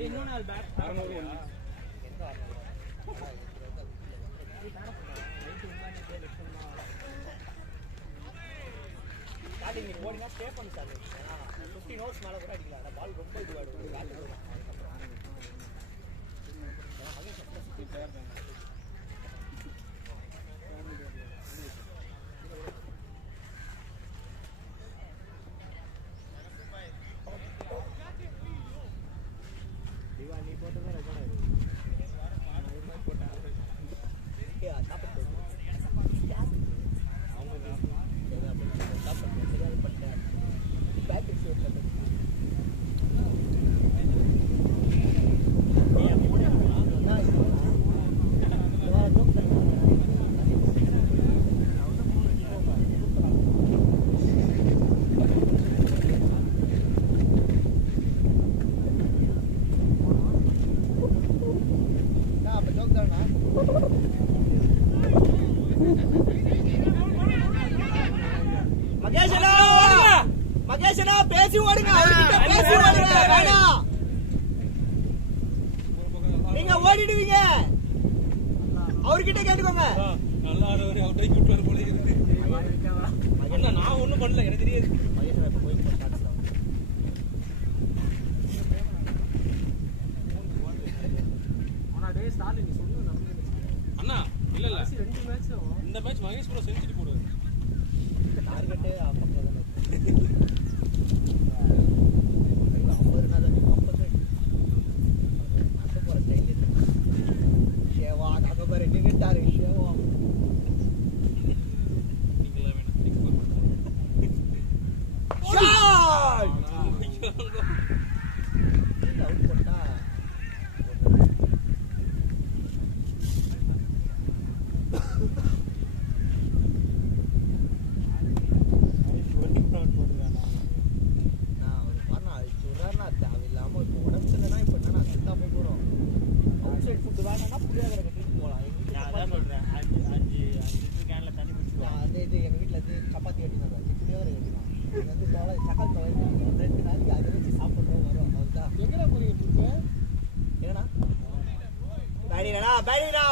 இன்னொரு நாள் பேக் ஸ்டார்டிங் நீ போனீங்கன்னா ஸ்டே பண்ணு சார். 15 ஹவர்ஸ் மேலே கூட அடிக்கலாம். பால் ரொம்ப இதுவாகிடும். நீ போட்டதே ரெக்கார்ட் பேசி ஓடுங்க, அவர்கிட்ட பேசி ஓடுங்க. வேணாம், நீங்க ஓடிடுவீங்க. அவர்கிட்ட கேட்டுக்கோங்க. நல்லா ஆடுவாரு, அவரை கூட்டுவாரு போல இருக்கு. அண்ணா நான் ஒண்ணும் பண்ணல, எனக்கு தெரியாது. அண்ணா இல்ல இல்ல, இந்த மேட்ச் மகேஷ் கூட செஞ்சுட்டு போடுவாரு. டார்கெட்டே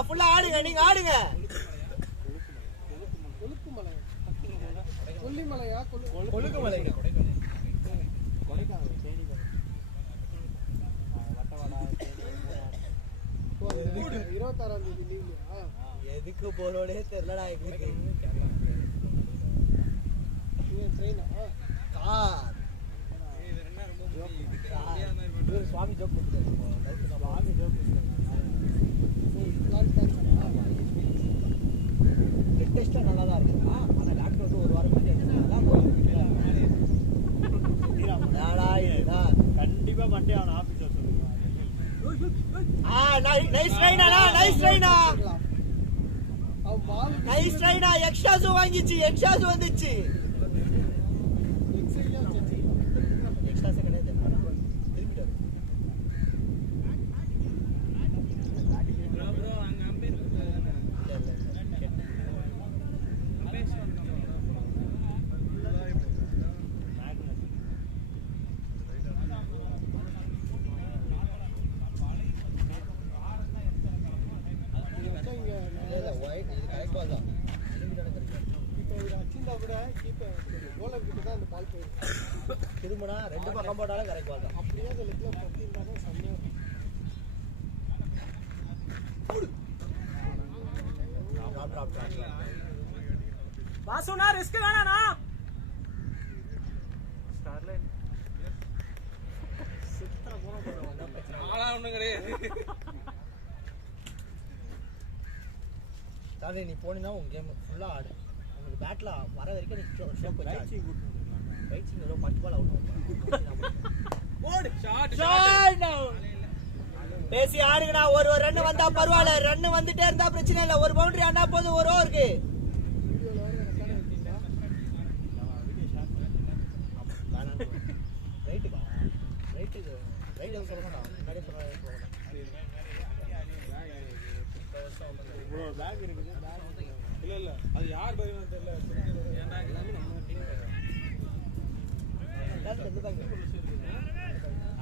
ஃபுல்லா ஆடுங்க, நீங்க ஆடுங்க. கொழுக்குமலை கொல்லிமலையா கொழுக்குமலை 26ஆம் தேதி லீவ்லையா? எதுக்கு போறோடே தெரியலடா எங்களுக்கு. ட்ரெயினா? கார் சுவாமி ஜோக் டெஸ்டா நல்லா தான் இருக்கு. ஆனா டாக்டர் வந்து ஒரு வாரம் கண்டிப்பா மண்டே அவன் ஆபீஸ் சொல்லுவான். நைஸ் ட்ரைனா, நைஸ் ட்ரைனா, நைஸ் ட்ரைனா. எக்ஸ்ட்ராஸும் வாங்கிச்சு, எக்ஸ்ட்ராஸும் வந்துச்சு. எக்ஸ்ட்ராஸே கிடையாது, திரும்பிட்டாரு. திரும்பினா ரெண்டு பக்கம் போட்டாலும் கரெக்ட் பால் தான். அப்படியே அந்த லெக்ல பத்திருந்தாலும் செம்மையா இருக்கும். வாசுனா ரிஸ்க் வேணானா? ஸ்டார்லைன் சித்தா போற ஆளா ஒண்ணும் கிடையாது. சாரி, நீ போனீங்கன்னா உங்க கேம் ஃபுல்லா ஆடு. உங்களுக்கு பேட்ல வர வரைக்கும் நீ ஷோ ரைட் சீ குட். ரைட் சீ ஏதோ 10 பால் அவுட் ஓடு ஷாட். பேசி ஆடுங்கடா. ஒரு ரன் வந்தா பரவாயில்ல, ரன் வந்துட்டே இருந்தா பிரச்சனை இல்ல. ஒரு பவுண்டரி ஆனா போதும், ஒரு ஓவருக்கு. ரைட்டுக்கா, ரைட்டுக்கு ரைட் சொல்ல மாட்டான், முன்னாடியே சொல்ல ப்ரோ பேக் இருக்குது. இல்ல இல்ல, அது யார் பரிமாற தெரியல. எல்லாமே நம்ம டீம்.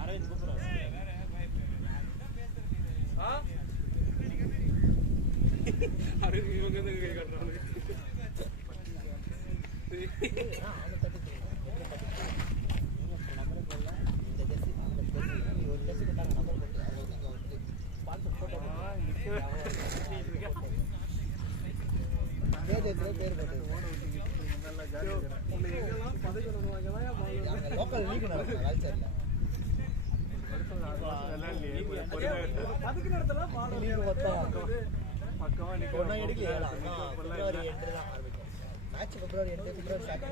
அரவிந்த் கூப்பிடுறாரு. அது இவங்க வந்து கை காட்டுறாங்க. லோக்கல் லீக் நடக்கும் வேல்சர்ல. அதுக்கு நடத்தலாம் லீக் மொத்தம் பக்கமா ஒண்ணா எடுக்கலையா? பிப்ரவரி எண்டு தான் ஆரம்பிக்கும் மேட்ச். பிப்ரவரி எண்டு, பிப்ரவரி ஸ்டார்ட்.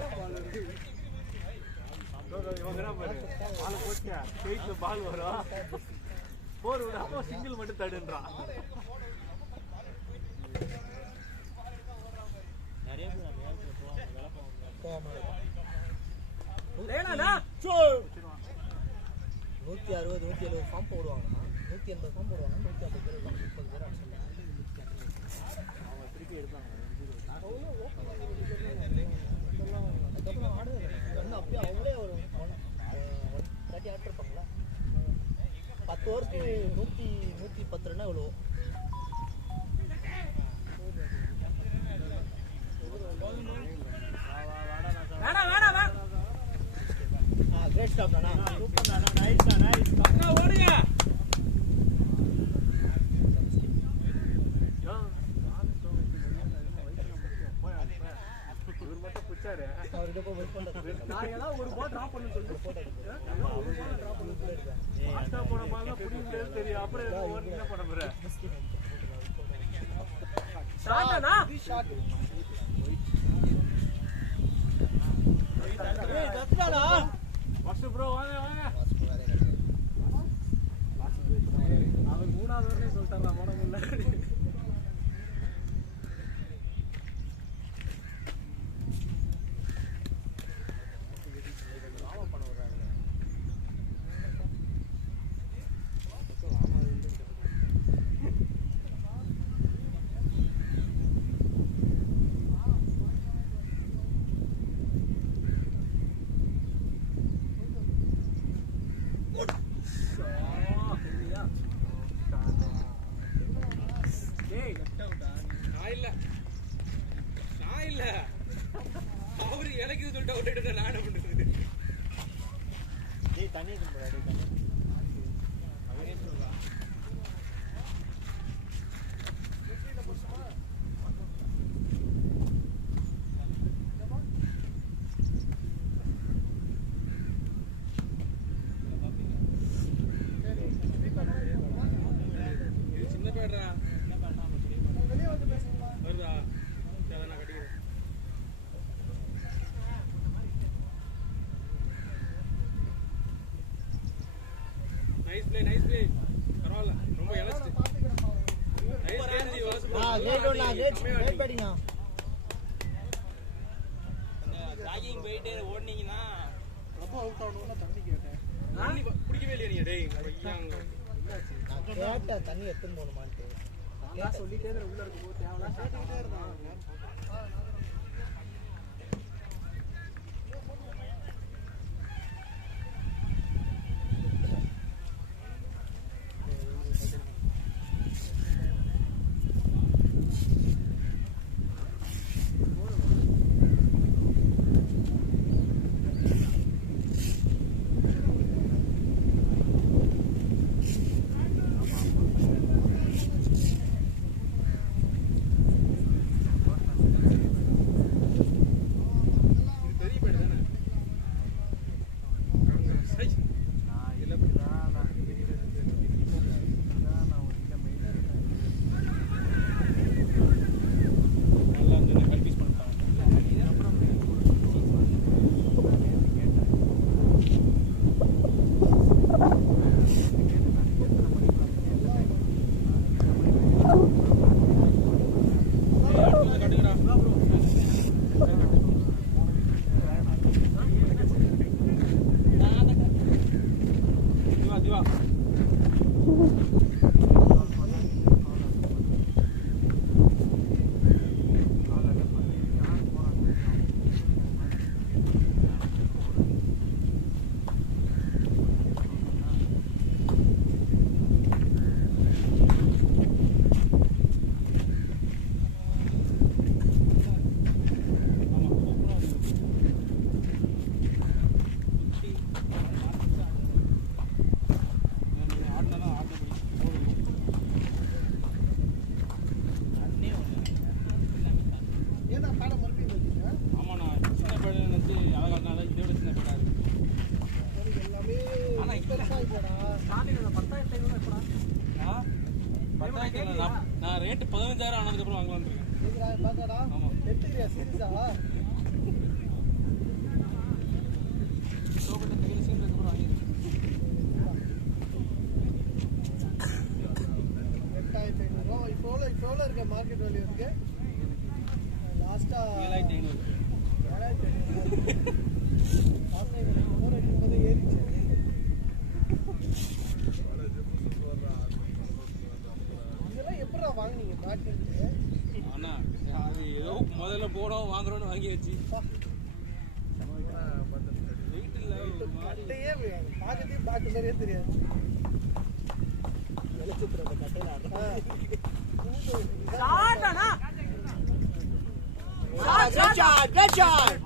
இவங்க என்ன பாரு, பால் போட்டியா ஸ்ட்ரெயிட்ல பால் வரும், போர் விட அப்போ சிங்கிள் மட்டும் தடுன்றான். நிறைய பேர் அந்த நேரத்துல போவாங்க, வேலை போவாங்க. 160 170 ஃபார்ம் போடுவாங்கன்னா 180 ஃபார்ம் போடுவாங்க. 150 பேர் 30 பேர் அடிச்சாங்க. அவங்க திருப்பி எடுப்பாங்க. அதுக்கப்புறம் ஆடுறது வந்து அப்படியே அவங்களே ஒரு 110 ரன் எவ்வளோ கிரேட் ஸ்டாப் தானா சூப்பர் தானா நைஸ் ஓடுங்க அவர்கிட்ட போய் வெயிட் பண்றது நான் ஏதாவது ஒரு பால் டிராப் பண்ணு சொல்லி ஃபாஸ்டா போற பால்ல புடி முடியாது தெரியும் அப்புறம் என்ன பண்ண போற ஷாட்னா ஷாட் ஏய் தத்துடா வாசு ப்ரோ வாங்க அவன் மூணாவது வரலே சொல்லிட்டாரா மனமுள்ள அவரு எனக்கு சொல்லிட்டு அவுட் நான் என்ன பண்றது டேய் தண்ணி எடுத்து போடா டேய் தண்ணி அவரே சொல்றா இது சின்ன பேடா என்ன பண்ணா வெளியே வந்து பேசுங்க வருதா சரி நான் கட்டிக்கிறேன் நைஸ் ப்ளே பரவாயில்ல ரொம்ப எலஸ்ட் நைஸ் கேஞ்சி வாசு கிரேட் பேட்டிங்கா ஜாகிங் போயிட்டே ஓடுனீங்கன்னா ரொம்ப அவுட் ஆகணும்னா தண்ணி கேட்டேன் தண்ணி குடிக்கவே இல்லையா நீங்க டேய் நான் கேட்ட தண்ணி எடுத்துன்னு போகணுமான்ட்டு நான் சொல்லிட்டே இருந்தேன் உள்ள இருக்கும் போது தேவலாம் கேட்டுக்கிட்டே இருந்தாங்க பெரிய பேடு தானே திவா ஏன்னா பேடை மறுபடியும் வச்சுங்க ஆமாண்ணா சின்ன பேடு நினைச்சு அழகாட்டினா இதை விட சின்ன பேடா இருக்கு எனக்கு எல்லாமே ஆனா பெருசா இல்லடா ஸ்டார்டிங் 10,500 எப்படா நான் ரேட்டு 15,000 ஆனதுக்கப்புறம் வாங்கலாம்னு இருக்கேன் நீங்களா பாக்கடா ஆமா. எடுத்துக்கிறியா சீரியஸா சோகத்தை கையில் சீன்றதுக்கப்புறம் வாங்கிடுறேன் 8,500 இப்போ எவ்வளோ இருக்க மார்க்கெட் வேல்யூ இருக்கு லாஸ்டா 7,500 லாஸ்ட் டைம் இருக்கும்போது ஏறிச்சு இதெல்லாம் எப்படா வாங்குனீங்க மார்க்கெட்டுக்கு அண்ணா அது ஏதோ முதல்ல போனோம் வாங்குறோம்னு வாங்கி வச்சு வெயிட் இல்லை ஒரு மாதிரி கட்டையே பார்க்கறதே பார்க்க மாதிரியே தெரியாது நட்சத்திரம் அந்த கட்டையில ஆடுறான். Great shot.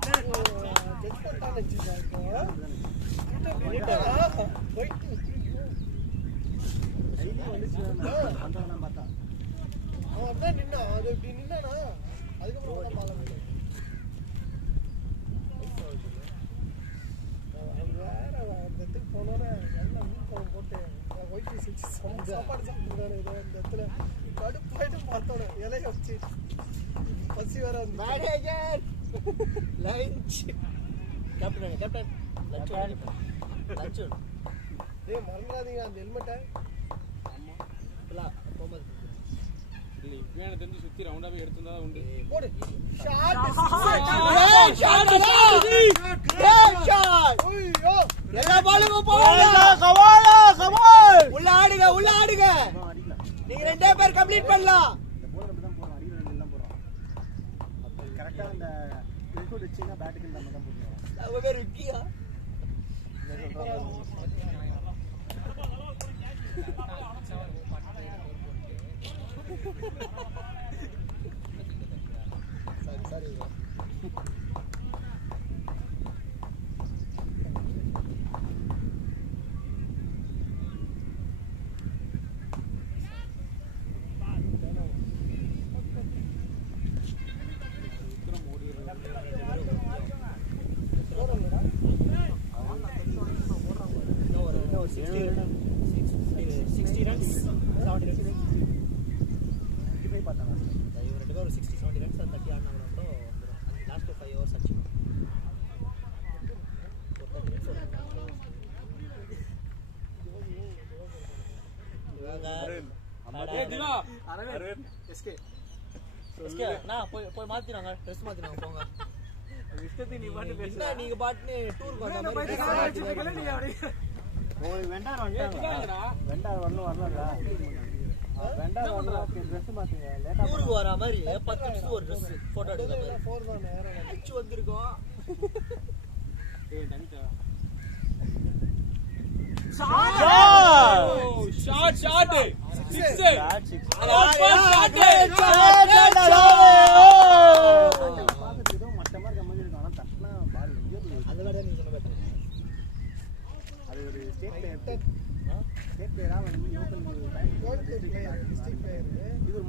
கையிலே வந்துச்சு வந்தவனா பார்த்தா அவன் அப்படியே நின்னா அது இப்படி நின்னானா அதுக்கப்புறம் தான் பாலம் வேற அந்த இடத்துக்கு போனோன்னே எல்லாம் மீன் குழம்பு போட்டு ஒயிட் ரைஸ் வச்சு சாப்பாடு சாப்பிட்டுருக்கானு ஏதோ அந்த இடத்துல கடுப்பாயிட்டு பார்த்தோன்னே இலைய வச்சு பசி வேற வந்து மேனேஜர் லஞ்ச் கேப்டன் லஞ்ச் டேய் மறந்துடாதீங்க அந்த ஹெல்மெட்டை போகும்போது இல்லை இப்போ எனக்கு தெரிஞ்சு சுற்றி ரவுண்டாக போய் எடுத்துருந்தா தான் உண்டு. போடு ஷாட் ஐயோ எல்லா பாலுக்கும் போவாங்க. உள்ள ஆடுங்க அடிக்கல நீங்க ரெண்டே பேர் கம்ப்ளீட் பண்ணலாம். இந்த போலர் அப்படி தான் போறோம் அடிக்கிற ரெண்டு எல்லாம் போறோம் அப்போ கரெக்டா அந்த விக்கெட் வச்சீங்கன்னா பேட்டுக்கு நம்ம தான் போடுவோம் நம்ம பேர் விக்கியா சரி போய் மாத்தினாங்க ட்ரெஸ் மாத்தினாங்க போங்க இஷ்டத்துக்கு நீ பாட்டு பேசுற நீங்க பாட்டு டூருக்கு வந்த மாதிரி உங்களுக்கு வெண்டார் வந்துட்டாங்க வெண்டார் வரல வெண்டார் வரல ட்ரெஸ் மாத்துங்க லேட்டா டூருக்கு வர மாதிரி 10 நிமிஷத்துக்கு ஒரு ட்ரெஸ் போட்டோ எடுக்கிற மாதிரி ஃபோர் தான் நேரம் பிச்சு வந்திருக்கோம்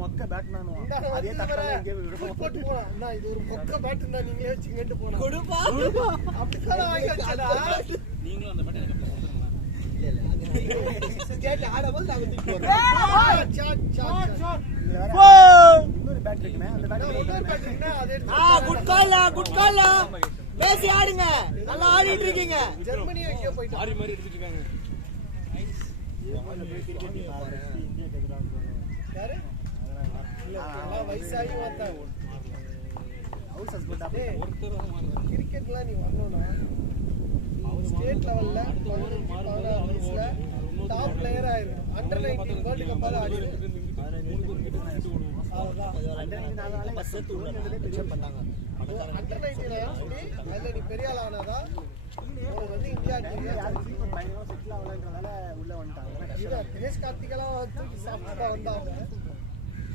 மொக்க பேட்மேன் அதே போட்டு போனா நான் இது ஒரு மொக்க பேட் இருந்தா நீங்களே வச்சுங்கட்டு போனா கொடுப்பா அப்படிதான் வாங்கிச்சடா நீங்களும் அந்த பேட்டை எனக்கு கேட் ஆடும்போது நாங்க தூக்கி போறோம் ஷாட் இன்னொரு பேட் இருக்குமே அந்த பேட் அதே குட் கால் பேசி ஆடுங்க நல்லா ஆடிட்டு இருக்கீங்க ஜெர்மனி எங்கேயோ போயிட்டு மாறி மாறி எடுத்துட்டு இருக்காங்க. யாரு எல்லாம் வயசாகி வந்தாங்க கிரிக்கெட்லாம் நீ வரணும்னா ஸ்டேட் லெவல்ல 16 வயசுல டாப் பிளேயர் ஆயிரும். அண்டர் 19 வேர்ல்ட் கப்பால ஆடி அண்டர் 19 சொல்லி அதுல நீ பெரிய ஆள் ஆனாதான் உனக்கு வந்து இந்தியா செட்டில் ஆகலன்றதால உள்ள வந்துட்டாங்க. தினேஷ் கார்த்திகெல்லாம் தூக்கி சாப்பிட்டு வந்தாங்க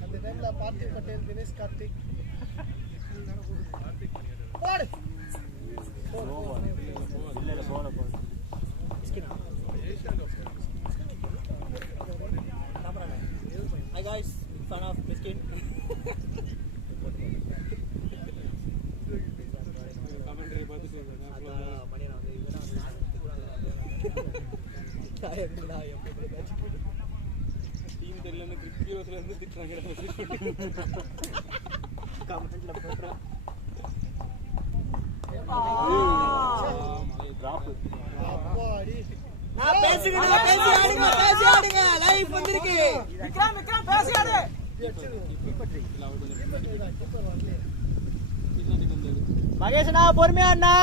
அந்த டைம்ல பார்த்திவ் பட்டேல் தினேஷ் கார்த்திக் போடு இல்ல போன Hi guys, big fan of Miskin. Commentary பார்த்துட்டு டீம் தெரியலன்னு ஹீரோஸ்ல இருந்து திட்டுறாங்க. கமெண்ட்ல போடுறேன் டிராப் அப்பாடி நான் பேசி ஆடுங்க லைவ் வந்திருக்கு. விக்ரம் பேசி ஆடு. மகேஷனா பொறுமையா அண்ணா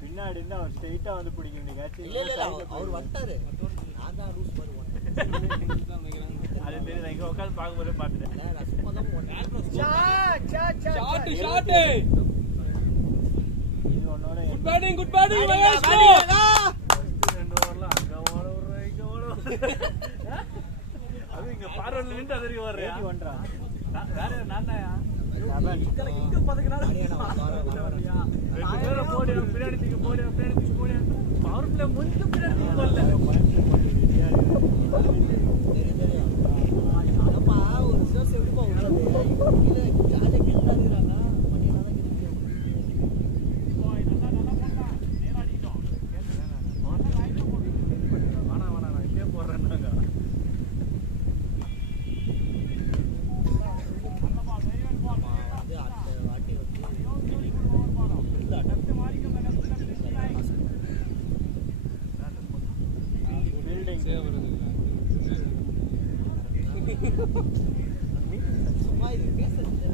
பின்னாடி இருந்து அவர் ஸ்ட்ரெயிட்டா வந்து பிடிக்கும். இல்ல அவர் வந்துட்டாரு. நான் தான் லூஸ் மாதிரி அது தெரியும். நான் இங்க உட்காந்து பார்க்கும்போது பார்த்துட்டேன். குட் பேட்டிங் மகேஷ் ரெண்டு ஓவர்லாம் அங்க ஓட விடுற இங்க ஓட அது இங்க பார்வர்ட்ல நின்று அது வரைக்கும் வர்றியா வேற நான் தான் இங்க பதக்கினால ரெண்டு பேரும் போடியா பின்னாடி தூக்கி போடியா பவர் பிளே கொஞ்சம் பின்னாடி தூக்கி போடல அதப்பா ஒரு சோர்ஸ் எப்படிப்பா உள்ளது இல்ல ஜாலியா கெட்டா இருக்காங்க மணியெல்லாம் தான் கிடைக்கும் வேணா நான் இப்பயே போடுறேன்னாங்க வந்து அடுத்த வாட்டி வந்து இந்த அட்டம் சும்மா இது பேசுறது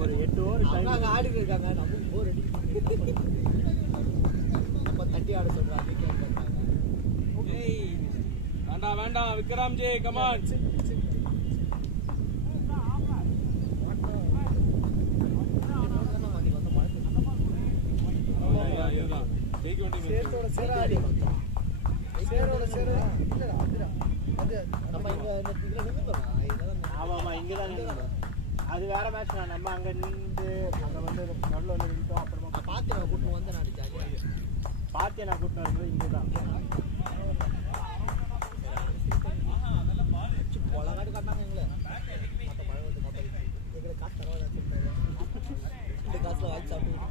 ஒரு 8 ஓவர் அவங்க ஆடிட்டு இருக்காங்க நமக்கு போர் அடிக்குது நம்ம தட்டி ஆட சொல்றாங்க வேண்டாம் விக்ரம் ஜி கமான் ஜெயிக்க வேண்டிய சேரோட சேர ஆடி சேரோட சேர இல்லடா அதுடா அது நம்ம இங்க இதுல நின்னுட்டோம் இதெல்லாம் ஆமாமா இங்கதான் நின்னோம் அது வேற மேட்ச் நம்ம அங்க நின்று அங்க வந்து நடுவுல வந்து நின்றோம் அப்புறமா நான் பாத்து நான் கூட்டு வந்தேன் நான் ஜாலியா பாத்தியா நான் கூட்டிட்டு வரும்போது இங்கதான் பொலகாடு காட்டாங்க எங்களை மொத்த மழை வந்து மொத்தம் எங்களை காசு தரவாத இந்த காசுல வாங்கி சாப்பிட்டு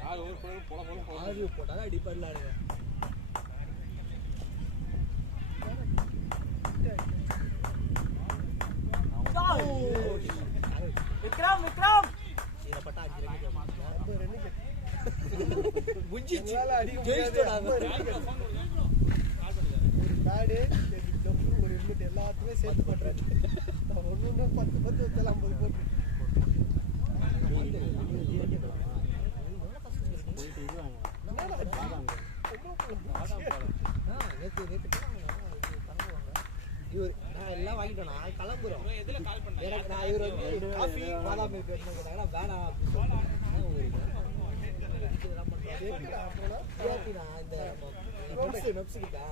யார் ஓவர் போல ஆர்வியூ போட்டாலும் அடிப்படலாடுங்க விக்ரம் இதை பட்டா 5 ரன் முடிஞ்சிச்சு உங்களால அடிக்க ஜெயிச்சிட்டோம் முடியாது பேடு ஜம்பு ஒரு ஹெல்மெட் எல்லாத்துலயும் சேர்த்து பண்றேன் நான் ஒண்ணு 10 10 50 போட்டு போயிட்டு இருவாங்க நான் எல்லாம் வாங்கிட்டோம் நான் கிளம்புறோம் எனக்கு நான் இவர் வந்து காஃபி பாதாம் மில்க் வேணும்னாங்க வேணாம் அப்படின்னு சொல்லிட்டு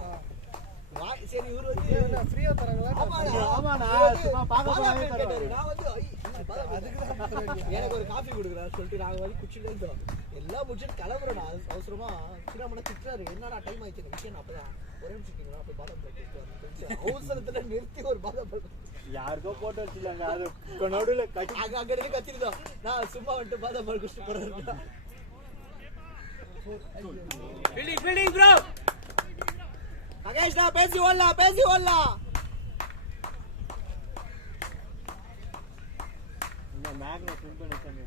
சரி இவர் வந்து ஃப்ரீயா தராங்களா ஆமாண்ணா சும்மா பார்க்க போறே கேட்டாரு நான் வந்து அதுக்கு எனக்கு ஒரு காஃபி கொடுக்குறாரு சொல்லிட்டு நாங்க வந்து குடிச்சுட்டு இருந்தோம் எல்லாம் முடிச்சுட்டு கிளம்புறோம் அவசரமா சின்னமனை திட்டுறாரு என்னடா டைம் ஆயிடுச்சு விஷயம் அப்பதான் ஒரே நிமிஷம் அப்படி பாதாம் பழம் அவசரத்துல நிறுத்தி ஒரு பாதாம் பழம் யாருக்கோ போட்டு வச்சிருக்காங்க அது நடுவுல கட்டி அங்க கத்திருந்தோம் நான் சும்மா வந்துட்டு பாதாம் பழம் குடிச்சிட்டு போறேன் ஃபீல்டிங் ப்ரோ மகேஷ் டா பேசி ஓடலாம் இந்த மேக்னெட் ஃபில் பண்ணி வச்சாங்க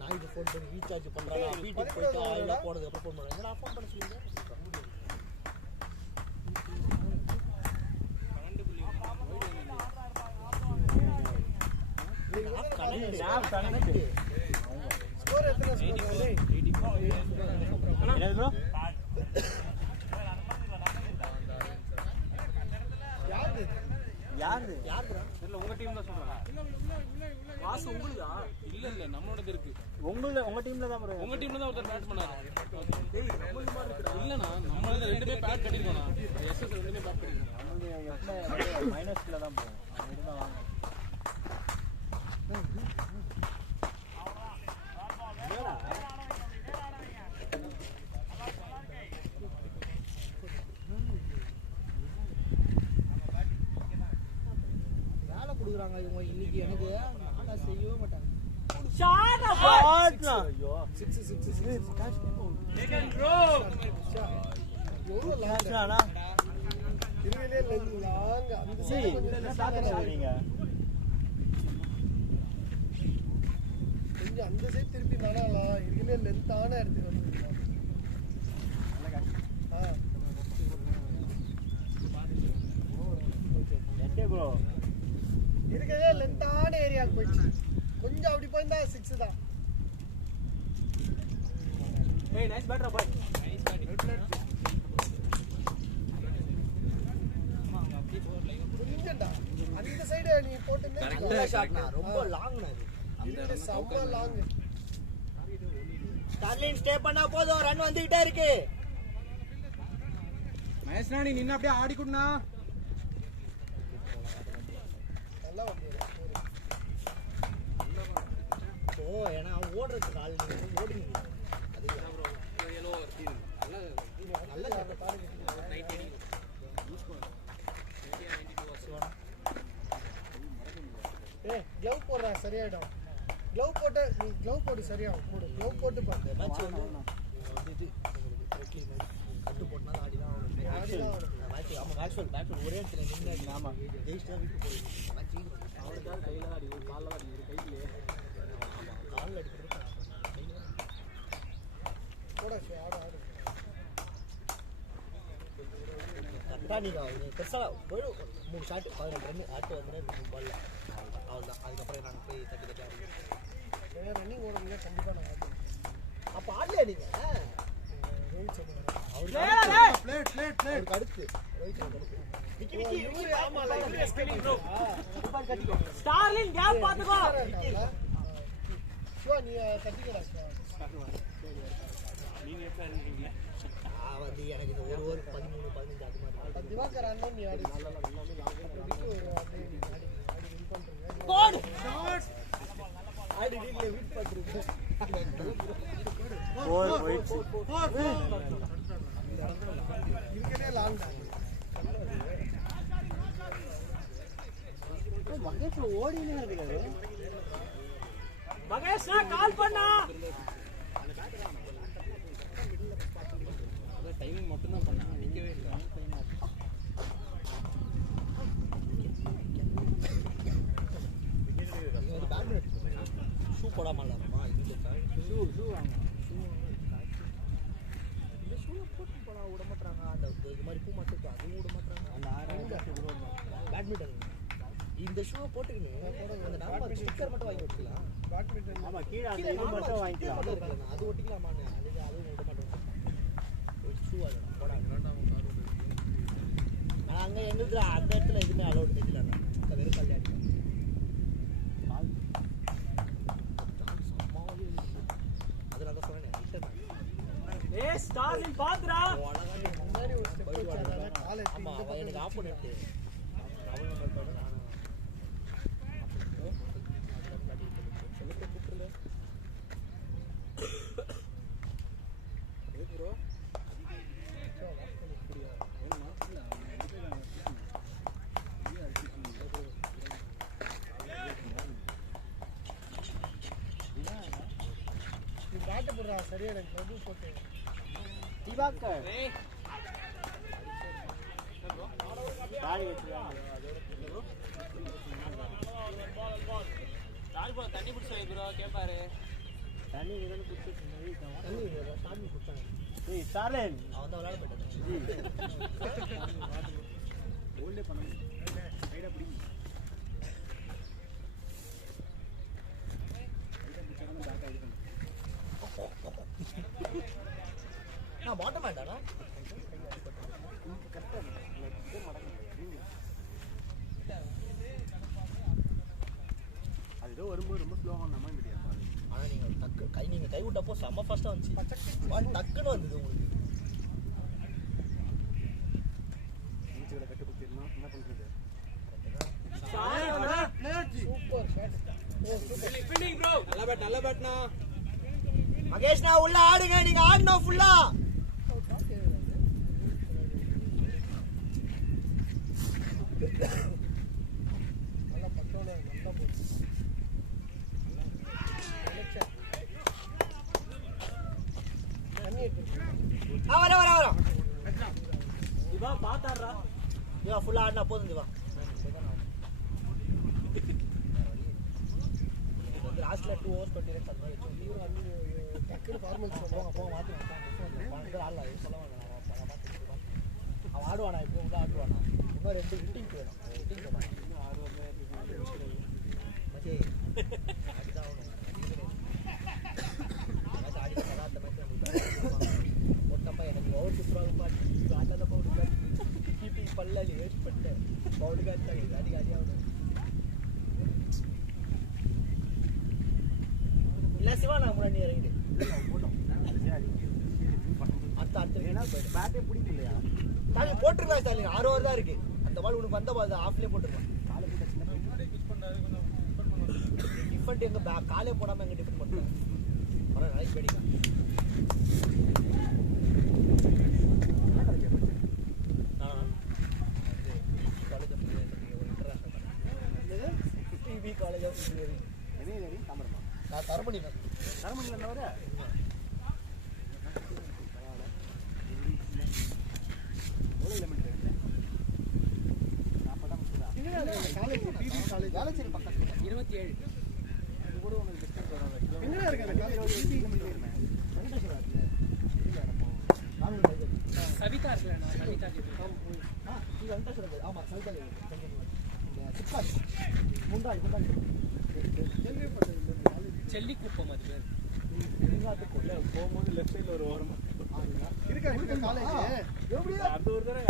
நான் இது ஃபோன் பண்ணி ரீசார்ஜ் பண்றாங்க வீட்டுக்கு போயிட்டு ஆயில போனதுக்கு அப்புறம் ஃபோன் பண்றேன் நான் ஃபோன் பண்ண சொல்லுங்க ஸ்கோர் எத்தனை ஸ்கோர் என்னது ப்ரோ யாரு யாருடா இல்ல உங்க டீம் தான் சொல்றாங்க வாசு உங்களுதா இல்ல நம்மளோடது இருக்கு உங்க டீம்ல தான் ப்ரோ உங்க டீம்ல தான் ஒருத்தர் பேட் பண்ணாரு இல்லண்ணா நம்மளது ரெண்டுமே பேட் கட்டிருக்கோம் எஸ்எஸ் ரெண்டுமே பேட் கட்டிருக்கோம் மைனஸ்ல தான் போகும் அவங்க தான் வாங்க வேலை கொடுக்குறாங்க இவங்க இன்னைக்கு எனக்கு நான் செய்யவே மாட்டாங்க ஐயோ 6 எவ்வளவு கேட்ச்னா இருவிலே லாங் அந்த சரி நீங்க கொஞ்சம் அந்த சைடு திருப்பி நானாலாம் இருவிலே லென்த்தான இடத்துக்கு வந்துருக்கோம் ப்ரோ இருக்கவே லென்த்தான ஏரியாவுக்கு போயிடுச்சு கொஞ்சம் அப்படி போயிருந்தா 6 தான் ஏய் நைஸ் பேட்டர் பாய் புரிஞ்சண்டா அந்த சைடு நீ போட்டுனே நல்ல ஷாட்னா ரொம்ப லாங்னா இது செம்ம லாங் ஸ்டார்லின் ஸ்டே பண்ணா போதும் ரன் வந்துகிட்டே இருக்கு மகேஷ்னா நீ நின்னு அப்படியே ஆடி குடுனா நல்லா வந்து ஓ ஏன்னா ஓடுறதுக்கு ஆள் நீங்க ஓடுங்க அது நல்ல ஷாட் பாருங்க ஏய் க்ளவ் போடுறா சரியாயிடும் க்ளவ் போட்டு நீ க்ளவ் போட்டு சரியாகும் போடு க்ளவ் போட்டு பாரு மேட்ச் வந்து இது ஓகே கட்டு போட்டா ஆடி தான் ஆடணும் மேட்ச் ஆமா பேட்ஸ்மேன் ஒரே இடத்துல நின்னு ஆமா ஜெயிச்சா விட்டு போயிடும் மேட்ச் அவர்தான் கையில ஆடி ஒரு கால்ல ஆடி ஒரு கையில கால்ல அடிக்கிறது போடா சரி ஆடு ஆடு கரெக்டா நீங்க பெருசா போயிடும் 3 ஷாட் 18 ரன் ஆட்டு வந்து 3 பால்ல அவ்வளவுதான் அதுக்கப்புறம் நாங்க போய் தட்டி தட்டி ஆடுவோம் ரன்னிங் ஓடுறீங்க கண்டிப்பா நான் ஆடுவேன் அப்ப ஆடலையா நீங்க ரோஹித் சர்மா அவருக்கு அடுத்து ரோஹித் சர்மா அடுத்து விக்கி விக்கி இவரு ஆமால இவரு ஸ்பெல்லிங் ப்ரோ துபாய் கட்டிக்கோ ஸ்டார்லின் கேப் பாத்துக்கோ சிவா நீ கட்டிக்கடா சிவா நீங்க எப்ப இருக்கீங்க வந்து எனக்கு இந்த ஒரு ஓவர் 13 15 அது மாதிரி திவாகர் அண்ணன் நீ ஆடி விட்டு ஒரு அப்படியே நீ ஆடி வின் பண்றீங்க கோட் ஆடி டீல்ல வின் பண்றீங்க போர் போயிடுச்சு இருக்கனே லாங் தான் மகேஷ்ல ஓடினே இருக்காரு மகேஷ்னா கால் பண்ணா டைமிங் மட்டும் தான் பண்ணேன் அடிக்கவே இல்லை இது பேட்மிண்டன் ஷூ போடாம ஆடலாமா ஷூ வாங்க இந்த ஷூ போட்டு போனா விட மாட்டாங்க அந்த இது மாதிரி பூ மாட்டுக்கு அதுவும் விட மாட்டாங்க பேட்மிண்டன் இந்த ஷூவை போட்டுக்கணும் அந்த நம்பர் ஸ்டிக்கர் மட்டும் வாங்கி வச்சுக்கலாம் பேட்மிண்டன் ஆமா கீழ அந்த இது மட்டும் வாங்கிக்கலாம் அது ஒட்டிக்கலாமான்னு அதுவும் விட மாட்டோம் ஷூ அது போடாங்க அங்கே எங்களுக்கு அந்த இடத்துல எதுவுமே அலோடு தெரியல வெறும் கல்யாணம் அதனால தான் சொன்னேன் ஏய் ஸ்டார்லின் பாத்துடா முன்னாடி ஒரு ஸ்டெப் வச்சாங்க கால் எட்டி ஆமா இந்த அவன் எனக்கு பக்கம் ஆப்போனன்ட் அவன் நம்பர் நானும் நீ பாட்டு போடுறா சரியா எனக்கு பிரபு போட்டு திவாகர் தாடி வச்சிருக்காங்க தண்ணி பிடிச்ச ப்ரோ கேட்பாரு தண்ணி இதெல்லாம் குடிச்சிட்டு தண்ணி சாமி கொடுத்தாங்க ஏய் ஸ்டார்லின் அவன் தான் விளையாட போயிட்டான் ஓல்டே பண்ணு ரைடா பிடி நான் பாட்டம் ஆயிட்டானா அது ஏதோ வரும்போது ரொம்ப ஸ்லோவாக நம்ம மீடியா ஆனா நீங்க டக்கு நீங்க கை விட்டப்போ செம்ம ஃபாஸ்டா வந்துச்சு டக்குன்னு வந்தது உங்களுக்கு மூச்சுகளை கட்டு குத்திடணும் என்ன பண்ணுறது சூப்பர் ஷாட் ஓ சூப்பர் நல்ல பேட்னா மகேஷ்னா உள்ள ஆடுங்க நீங்க ஆடணும் ஃபுல்லா நல்லா பட்டோல நல்லா போச்சு தண்ணி எடுத்து வர இவா பாத்தாடுறா திவா ஃபுல்லா ஆடினா போதும் திவா லாஸ்ட்ல 2 ஓவர்ஸ் பண்ணிருக்கேன் அது மாதிரி இவரு வந்து டக்குனு ஃபார்மல் சொல்லுவாங்க போக மாத்துவான் ஆடலாம் சொல்ல வேண்டாம் அவன் ஆடுவானா இப்போ உள்ள ஆடுவானா இன்னும் 2 ஹிட்டிங் வேணும் ஹிட்டிங் வேணும் மச்சி அடிதான் ஆகணும் ஆடி கலாத்த மாதிரி பவுலுக்கு அடிச்சாங்க அடி அடியாவது இல்ல சிவா நான் முன்னாடி இறங்கிட்டு போட்டோம் அடுத்த பேட்டே பிடிக்கலையா ஸ்டாலின் போட்டுருக்கலாம் ஸ்டாலின் 6 ஓவர் தான் இருக்கு அந்த பால் உனக்கு வந்த பால் தான் ஆஃப்லேயே போட்டுருக்கலாம் காலை போட்ட சின்ன டிஃபெண்ட் எங்க காலே போடாம எங்க டிஃபெண்ட் பண்றாங்க வர நாளைக்கு பேடிக்கலாம் காலேஜ் ஆஃப் இன்ஜினியரிங் தாமரமா நான் தரமணி தரமணியில் என்ன வர எவ்வளோ கிலோமீட்டர் காலேஜ் பிபி காலேஜ் வேளச்சேரி பக்கத்துல 27 அது கூட உங்களுக்கு டிஸ்டன்ஸ் வரும் எங்கடா இருக்கு அந்த காலேஜ் பிபி சவிதா இருக்குல்ல சவிதா இது வெங்கடேஸ்வரா ஆமா சவிதா சிப்பாட் முண்டாள் செல்லிக்குப்பம் அது பேர் போகும்போது லெஃப்ட் சைடில் ஒரு ஓரம் இருக்கா காலேஜ் எப்படியா அது ஒரு தடவை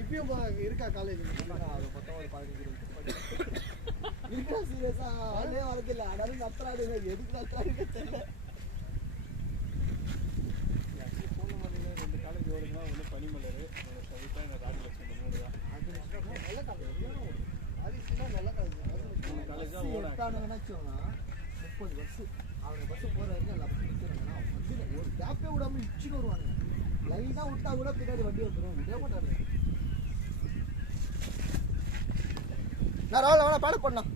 இப்பயும் இருக்கா காலேஜ் அது மொத்தம் ஒரு 15 இருக்கா சீரியஸா ஆளே வரதில்ல ஆனாலும் நத்தறாடுங்க எதுக்கு நத்தறாடுங்க தெரியல ரெண்டு காலேஜ் ஓடுங்க ஒன்று பனிமலர் சவிதா இந்த ராஜலட்சுமி 3 தான் நல்ல காலேஜ் ஆதிசினா நல்ல காலேஜ் காலேஜ் தான் ஓட எடுத்தானுங்கன்னா 30 வருஷம் அவங்க பஸ் போற வரைக்கும் எல்லாம் பிடிக்கிறாங்கன்னா ஒரு கேப்பே விடாம இச்சுன்னு வருவாங்க லைனா விட்டா கூட பின்னாடி வண்டி வந்துடும் விட மாட்டாங்க நான் ராவல அவனை பாட பண்ணலாம்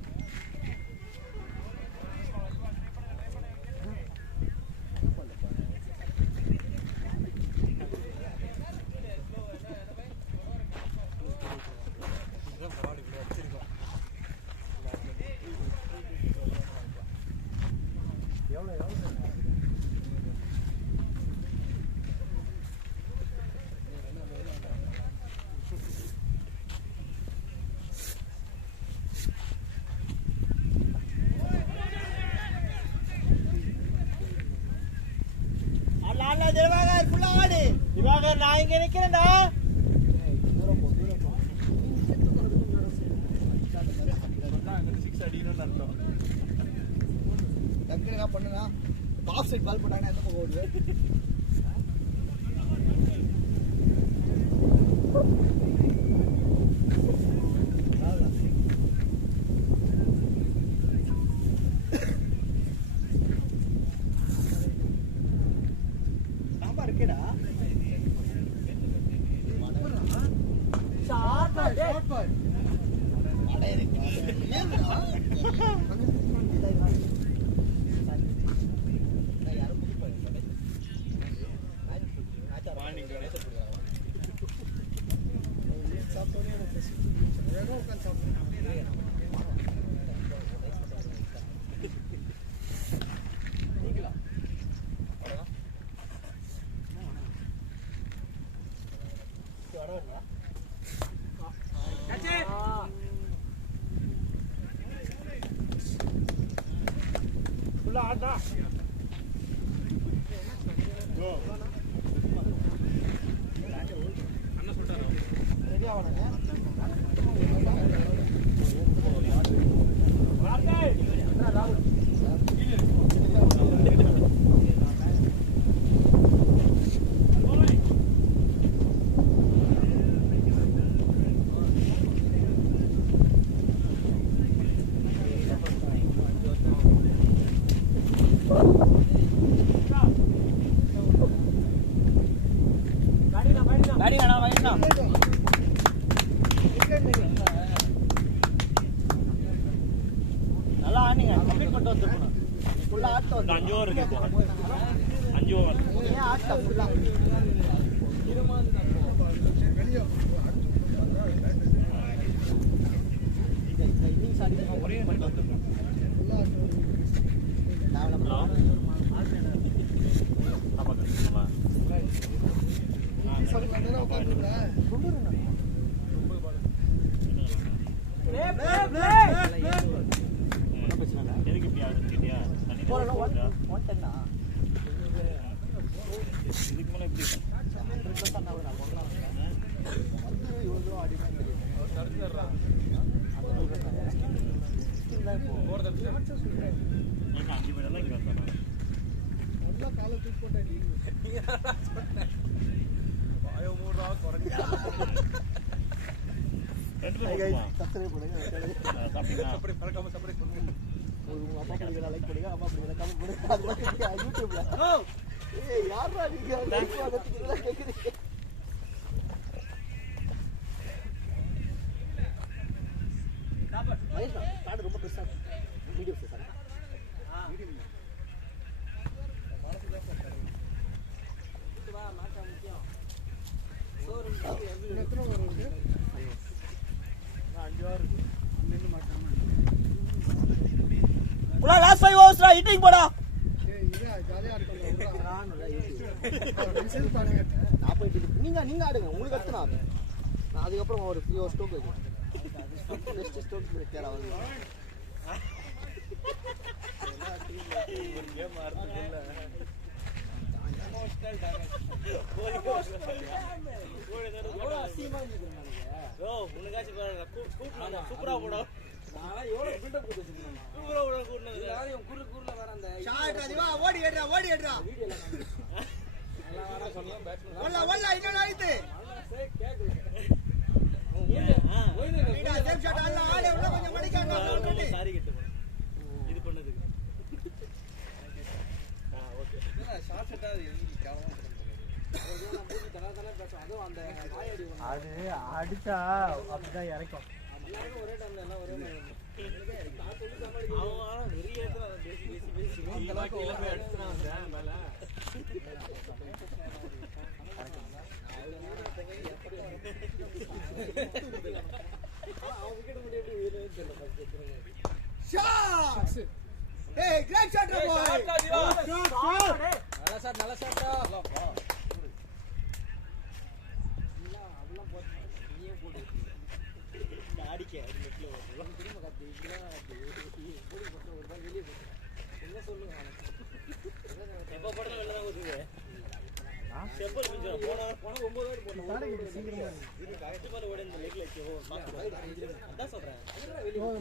நான் இங்க நிக்கிறேன்டா என்ன பண்ணுங்க ஆஃப் சைட் பால் போட்டாங்கன்னா எந்த பக்கம் ஓடுது சாம்பார் இருக்கேடா ஆடா அண்ணா சொல்லிட்டாரா ரெடியா வாங்க நல்லா ஆடுங்க கம்ப்ளீட் பண்ணிட்டு வந்துருக்கணும் ஃபுல்லா ஆட்ட வந்து 5 ஓவர் இருக்கு 5 ஓவர் ஏன் ஆட்ட ஃபுல்லா வெளியே இன்னிங்ஸ் ஆடி ஒரே பண்ணிட்டு வந்துருக்கோம் எதுக்கு இப்படி ஆகுதுன்னு கேட்டியா தண்ணி இதுக்கு மேலே எப்படி வந்து இவ்வளோ அடிமை தெரியும் நல்லா காலை தூக்கி போட்டேன் உங்க அப்பா பிடிக்கிற லைக் பண்ணுங்க அம்மா பிடிக்கிற கமெண்ட் பண்ணுங்க அது மட்டும் யூடியூப்ல ஏய் யாரா நீங்க லைக் பண்ணதுக்கு கேக்குறீங்க காடு ரொம்ப பெருசா வீடியோ சார் எத்தனை வரும் இருக்கு 5 6 இருக்கு நின்னு மாட்டாம புலா லாஸ்ட் 5 ஹவர்ஸ்டா ஹிட்டிங் போடா ஏய் இதா ஜாலியா இருக்குங்க நானுல யூடியூப் மெசேஜ் பாருங்க நான் போயிட்டு நீங்க ஆடுங்க உங்களுக்கு அடுத்து நான் அதுக்கு அப்புறம் ஒரு 3 ஹவர்ஸ் ஸ்டோக் வைக்கிறேன் நெக்ஸ்ட் ஸ்டோக் பிரேக்கர் ஆகுது ஒரு கேம் ஆடுறதுல சூப்பரா போடும் ஓடி ஏடுறா இது பண்ணதுக்கு அது அடிச்சா அப்படிதான் இறக்கும் ஒரே டைம்ல எல்லாம் ஒரே மாதிரி Hey, great shot, boy! நல்ல ஷாட்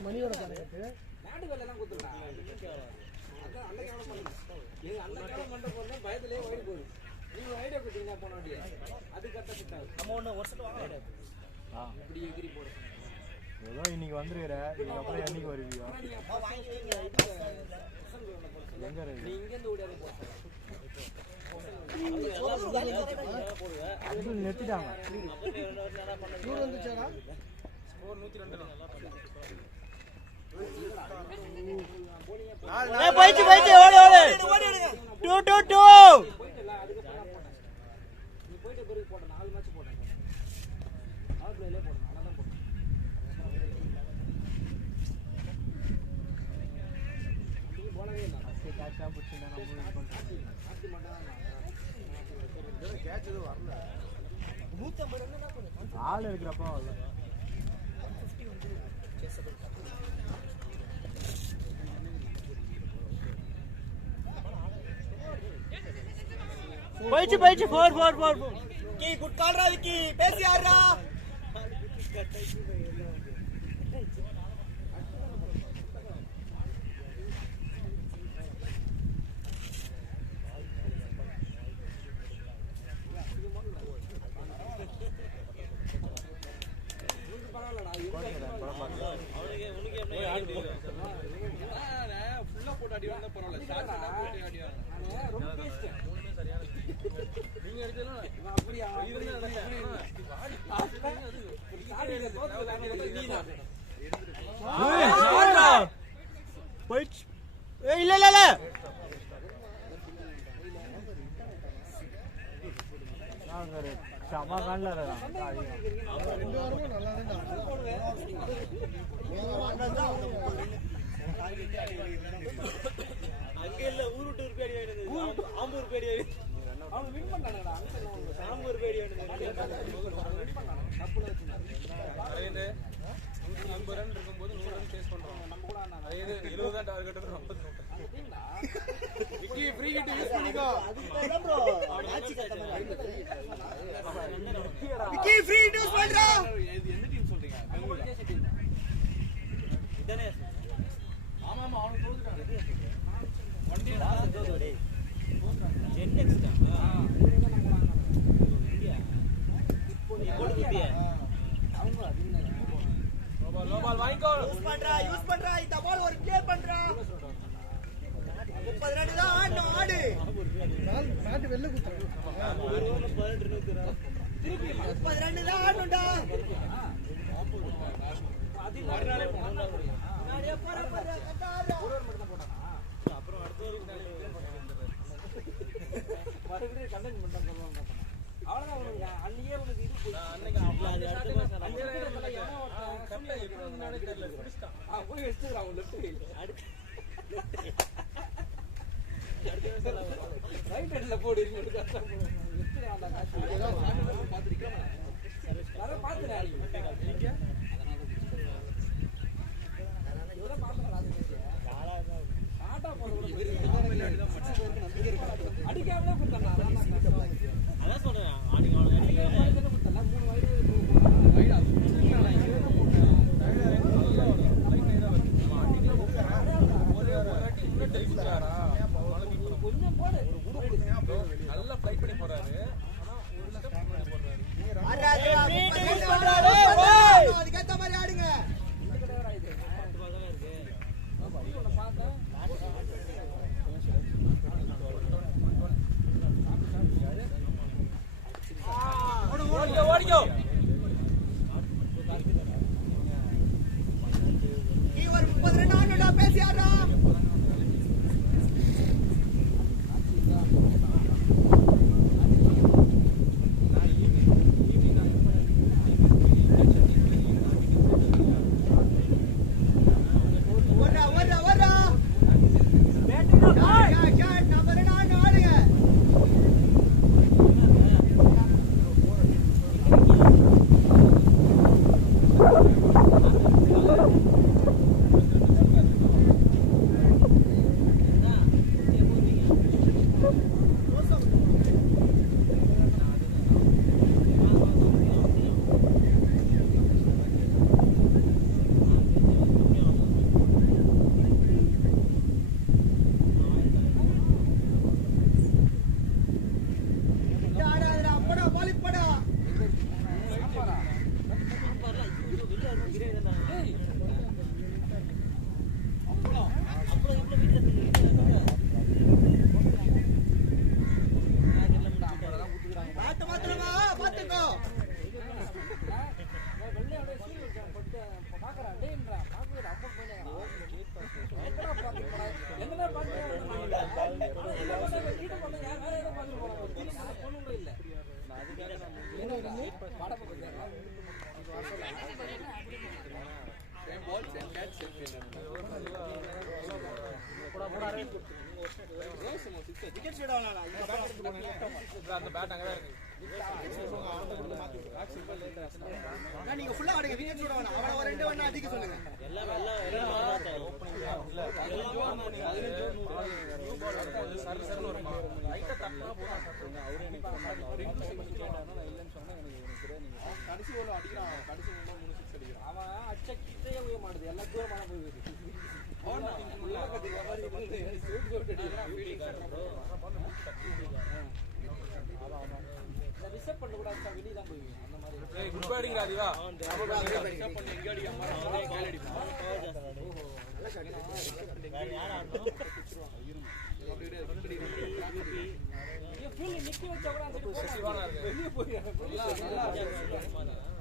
மணியோட பாருங்க பயத்திலே ஓடி போகுது நீங்க ஐடியா கொடுத்தீங்க போன வாட்டி அது கரெக்டா ஃபிட் ஆகுது நம்ம ஒண்ணு வருஷத்துல வாங்க இப்படி எகிரி போடு ஏதோ இன்னைக்கு வந்துருற இதுக்கப்புறம் என்னைக்கு வருவியோ எங்க நீ இங்க இருந்து ஓடியாத அது நெத்திட்டாங்க தூரம் வந்துச்சாடா ஸ்கோர் 102 போயிட்டு ஓடி 2-2 நீ போயிட்ட பிறகு போட 4 மேட்ச் போட்டேன் ஆல் பிளேல போடு நல்லா போடு நீ போலவே இல்ல ஃபர்ஸ்ட் கேட்சா புடிச்சா நம்ம யூஸ் பண்றோம் ஆத்தி மாட்டான் கேட்ச் எதுவும் வரல 150 ரன் என்ன பண்ணுங்க ஆள் இருக்கிறப்ப வரல 150 வந்து சேசபிள் போயிடுச்சு 4 கி குட் கால் ரா விக்கி பேசி ஆடுறா ஃபுல்லா போட்டு அடி வந்தா பரவாயில்ல ஷார்ட் போட்டு அடி வாங்க ரொம்ப டேஸ்ட் நீங்க அடிச்சலாம் அப்படியே போயிடுச்சு இல்ல சமா காணல 2 வாரமும் நல்லா அங்க இல்ல ஊரு விட்டு ஒரு பேடி ஆயிடுது ஆம்பூர் பேடி ஆயிடுது அவன் வின் பண்ணானடா ஆம்பூர் பேடி ஆயிடுது அரவிந்த் 180 ரன் இருக்கும்போது 100 ரன் சேஸ் பண்றோம் நம்ம கூட ஆனா அதே 70 தான் target 50 Vicky free hit use பண்ணிக்கோ அதுதான் ப்ரோ மேட்ச் கட்ட மாதிரி விக்கி ஃப்ரீ யூஸ் பண்றா எந்த டீம் சொல்றீங்க வாங்கிக்கோ. யூஸ் பண்றா இந்த பால் ஒரு கிளியர் பண்றா 30 ரன் தான் ஆடணும் ஆடு நாட்டு வெள்ள குத்துறாங்க 30 ரன் தான் ஆடணும்டா அது மறுநாளே போனா நானே போற கட்டாரா அப்புறம் அடுத்த மறுபடியும் கண்டென்ட் பண்ண சொல்லுவாங்க அவ்வளவுதான் உனக்கு அன்னையே உனக்கு இது போய் அன்னைக்கு போய் வச்சுக்கிறான் அவன் லெஃப்ட் ரைட் ஹேண்ட்ல போடு அடிக்காமலே கொடுத்தாங்க அதான் சொல்றேன் ஆடிங்க கொஞ்சம் போடு நல்லா ப்ளை பண்ணி போறாரு. அதுக்கேத்த மாதிரி ஆடுங்க ஓடிக்கோ. நீ ஒரு 30 ரன் ஆடணும்டா பேசி ஆடுறா அந்த பேட் அங்கதான் இருக்கு. நீங்க ஃபுல்லா ஆடுங்க விக்கெட் சூட வேணாம் அவன ஒரு ரெண்டு வேணா அடிக்க சொல்லுங்க சரி சரி வருமா லைட்டா தட்டா போறாங்க. அவரே எனக்கு கேட்டானா இல்லன்னு சொன்னா எனக்கு தெரியாது. கடைசி ஓவர் அடிக்கிறான். கடைசி ஓவர் 3 6 அடிக்கிறான். அவன் அச்ச கிட்டே போய் மாட்டுது எல்லா தூரமான போகுது உள்ள கட்டி மாதிரி இருந்து சூட் கோட் அடிக்கிறான். ஃபீல்டிங் இந்த ரிசர்வ் பண்ண கூட அச்சா வெளிய தான் போவீங்க அந்த மாதிரி. ஏய் குட் பேட்டிங் ராதிவா. ரிசர்வ் பண்ணி எங்க அடிக்க மாட்டாங்க கேல் அடிப்பான். ஓஹோ நல்ல ஷாட். வேற யார் ஆடணும்? ஃபீல்ட் நிக்க வச்சா கூட அந்த சிவானா இருக்கு. வெளிய போய்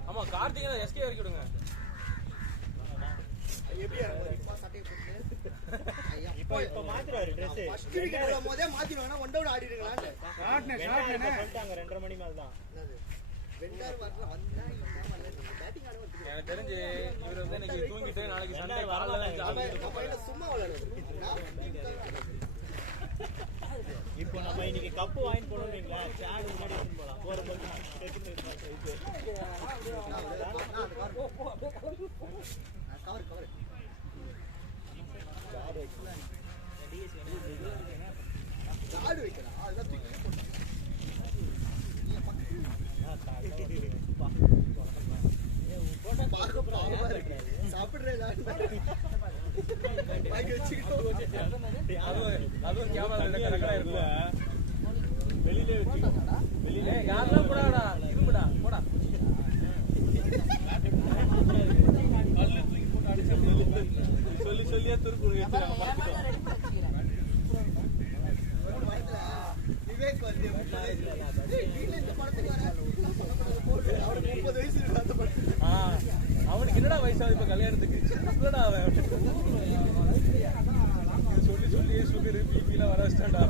ஆமா கார்த்திகை எஸ்கே வரைக்கும் விடுங்க. இப்ப மாத்துறாரு Dress ஃபர்ஸ்ட் விக்கெட் விடும்போதே மாத்திடுவானா ஒன் டவுன் ஆடிடுங்களான்னு ஷாட்னே சொல்லிட்டாங்க 2:30 மணி மேல தான் வெண்டர் வரல வந்தா பேட்டிங் ஆட வந்து எனக்கு தெரிஞ்சு இவர் வந்து இன்னைக்கு தூங்கிட்டு நாளைக்கு சண்டே காலையில சும்மா விளையாடுறது இப்போ நம்ம இன்னைக்கு கப்பு வாங்கி போனோம்ங்களா சாட் முன்னாடி எடுத்து போலாம் போற போது கவர் கவர் சாடு வைக்கடா அதெல்லாம் தூக்கி சாப்பிடுறேன் அதுவும் கேமரா ரெக்கார்ட் இருக்குல்ல வெளியிலே வச்சு வெளியில யாரெல்லாம் போடாடா இருமுடா போடா கல்லு தூக்கி போட்டு சொல்லியே துருக்கு விவேக் வந்து வீட்டுல இந்த படத்துக்கு அவருக்கு 30 வயசு இருக்கு அந்த படத்துக்கு. அவனுக்கு என்னடா வயசாகுது இப்ப கல்யாணத்துக்கு? சின்னடா அவன். சொல்லி சொல்லியே சுகர் பிபிலாம் வர வச்சிட்டான்டா.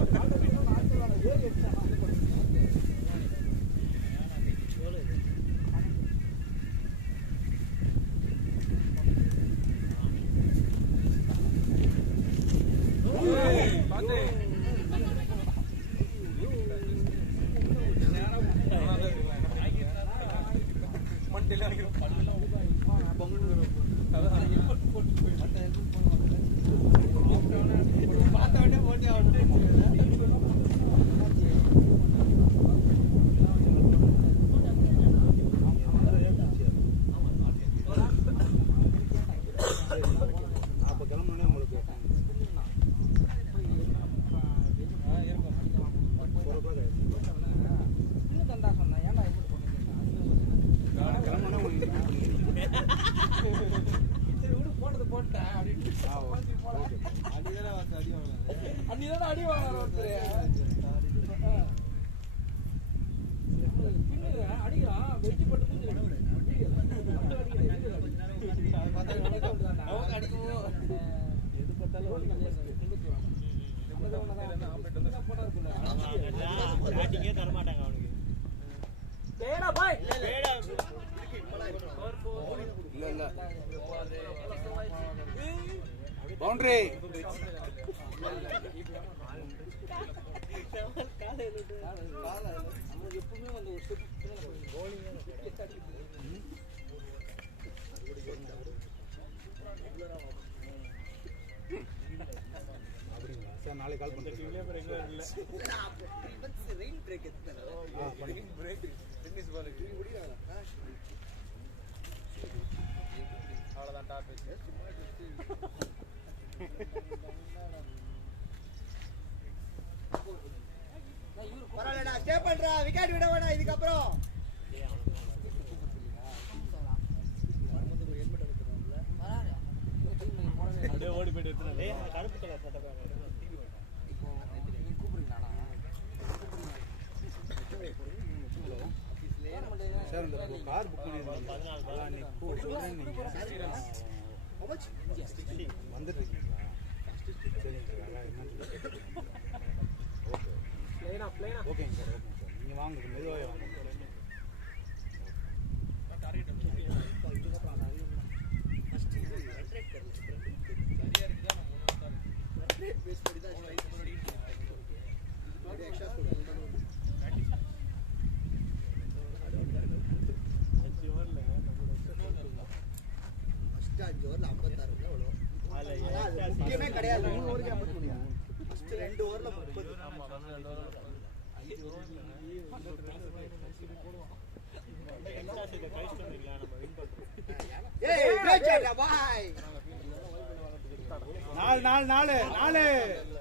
பவுண்டரி எப்பவுமே வந்து அப்படிங்களா சார்? நாளைக்கு கால் பண்ணுறேன். ரெயின் பிரேக் அவ்வளவுதான் டாபிக். பரவாயில்லடா, ஸ்டே பண்றா, விக்கெட் விட வேணாம் இதுக்கப்புறம். அப்படியே ஓடி போயிட்டு எடுத்துறேன். கருப்பு கலர் சட்டை சார் இந்த கார் புக் பண்ணியிருந்தீங்க வந்துட்டு இருக்கீங்களா? சரிங்க சார். ஓகே ஓகேங்க சார். ஓகேங்க சார். நீங்கள் வாங்க, மெதுவாக வாங்க. முக்கியமே கிடையாது. 3 ஓவருக்கு 50 ஃபர்ஸ்ட் 2 ஓவர்ல 30. ஏய் கிரேட் பாய். 4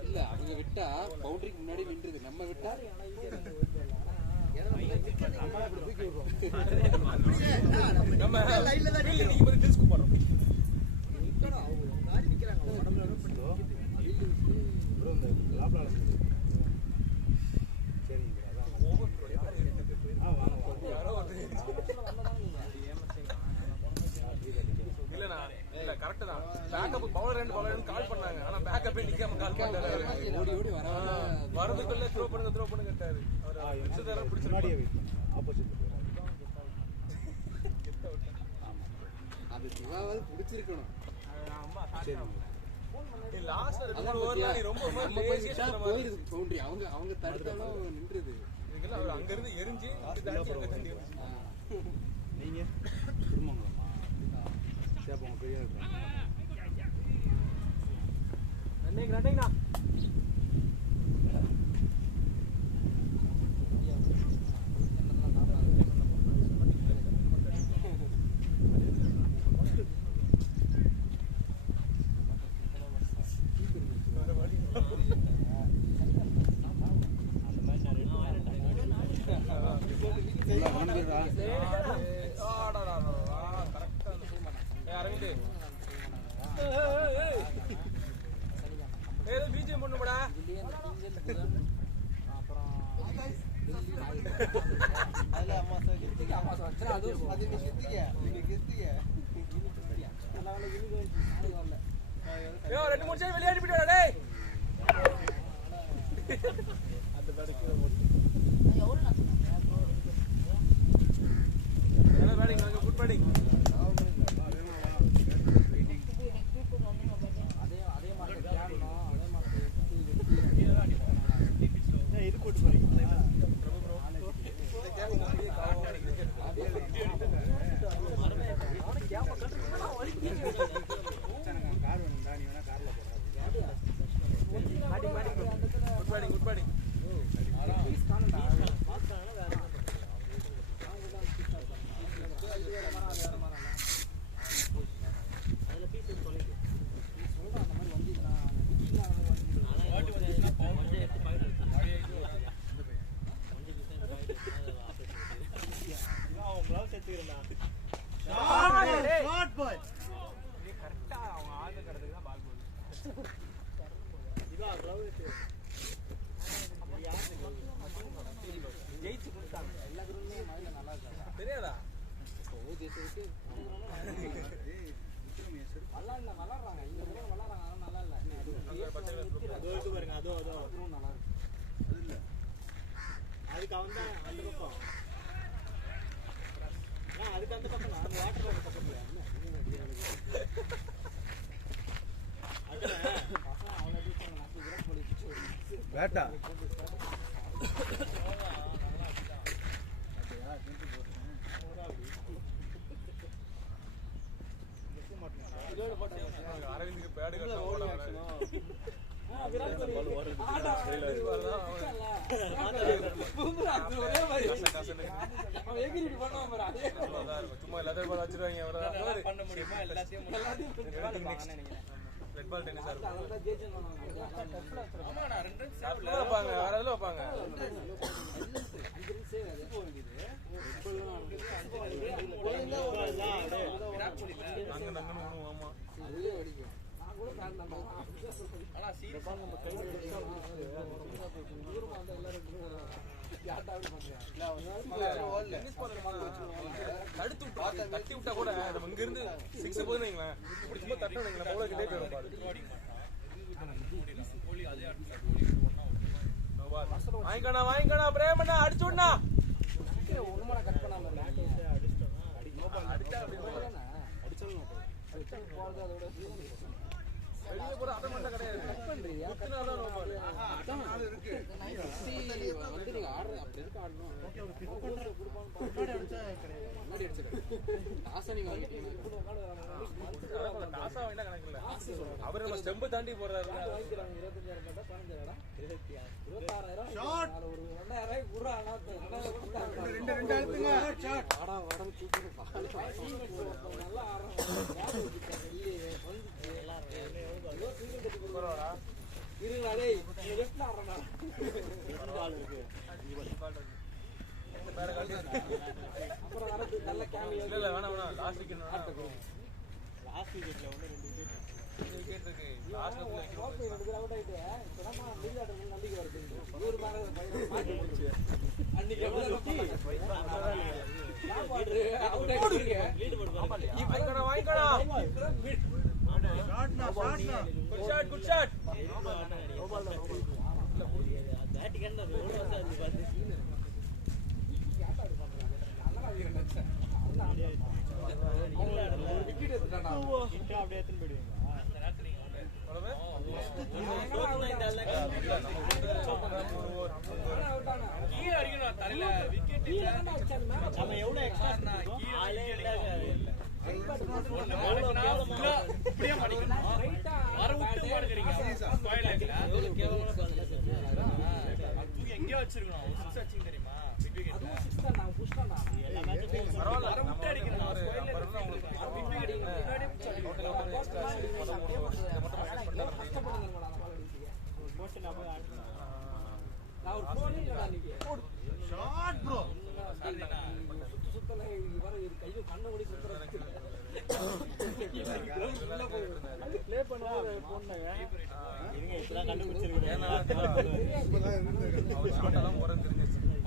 இல்ல அவங்க விட்டா பவுண்டரிக்கு முன்னாடி நின்றுது, நம்ம விட்டா நம்ம லைன்ல தான் நீங்க வந்து டிஸ்க் போறோம். அவங்க காரி நிக்கறாங்க. ப்ரோ இந்த லாப்லால சரிங்க அதான் வாங்க யாரோ இல்லனா இல்ல கரெக்ட் தான். பேக்கப் பவுலர் ரெண்டு பவுலர் கால் பண்ணாங்க. ஆனா பேக்கப்பே நிக்காம கால் பண்ணாரு. ஓடி ஓடி வரதுக்குள்ள த்ரோ பண்ணுங்கட்டாரு. அவர் பிடிச்சதார பிடிச்சு முன்னாடியே வெயிட் பண்ணுங்க. ஆப்போசிட் அது சிவாவால் பிடிச்சிருக்கணும். சரிங்க. லாஸ்ட்ல 2 ஓவர்ல நீ ரொம்ப லேசியா போயிருது பவுண்டரி. அவங்க தடுத்தாலும் நின்றுது. இதெல்லாம் அவர் அங்க இருந்து எரிஞ்சு இங்க தாண்டி அங்க தண்ணி நீங்க குடும்பங்களா? சரி போங்க, பெரிய ரன்னிங்ண்ணா அரவிந்த் அது நீ கித்திக்க நீங்க கித்திக்க அதனால இன்னைக்கு நாளைக்கு வரல ஏய் 2-3 சை வெளிய அடிச்சிட்டு வாடா டேய் அந்த பேட் கீழ போட்டு எவ்வளவு நான் நல்ல பேட்டிங் நல்ல குட் பேட்டிங் அதே மாதிரி கேடணும் அதே மாதிரி இது போட்டு போறீங்க குட் பேட்டிங் ஜெயிச்சு கொடுத்தாங்க எல்லா கிரவுண்ட்லயே மயில நல்லா இருக்காங்க தெரியாதா ஓஜேசிக்கு விளாடுறாங்க இந்த கிரவுண்ட் விளாடுறாங்க அதெல்லாம் நல்லா இல்ல அது பாருங்க அதோ கிரவுண்ட் நல்லா இருக்கு அதுக்கு அவன் தான் அந்த பக்கம் அதுக்கு அந்த பக்கம் அந்த வாட்டர் பக்கத்துல பேட்டா அரவிந்துக்கு பேடு கட்ட போறாங்க சும்மா எல்லாத்தையும் பால் வச்சிருவாங்க ரெட் பால் டென்னிஸ் வைப்பாங்க வேற எதுல வைப்பாங்க நாங்க நாங்க ஆமா தட்டி விட்டா கூட நம்ம இங்க இருந்து 6 போதுன்னு வைங்களேன் இப்படி சும்மா தட்ட வைங்களேன் போல கிட்டே போயிடும் பாரு வாங்கிக்கணா பிரேமண்ணா அடிச்சு விடனா ஒண்ணுமா கட் பண்ணாம அடிச்சா போறது அதோட வெளியே போற அதை மட்டும் கிடையாது வந்து நீங்க ஆடுறது அப்படி இருக்கு ஆடணும் காசா வேணா கணக்கு இல்ல அவரு நம்ம ஸ்டெம்பு தாண்டி போறாரு 4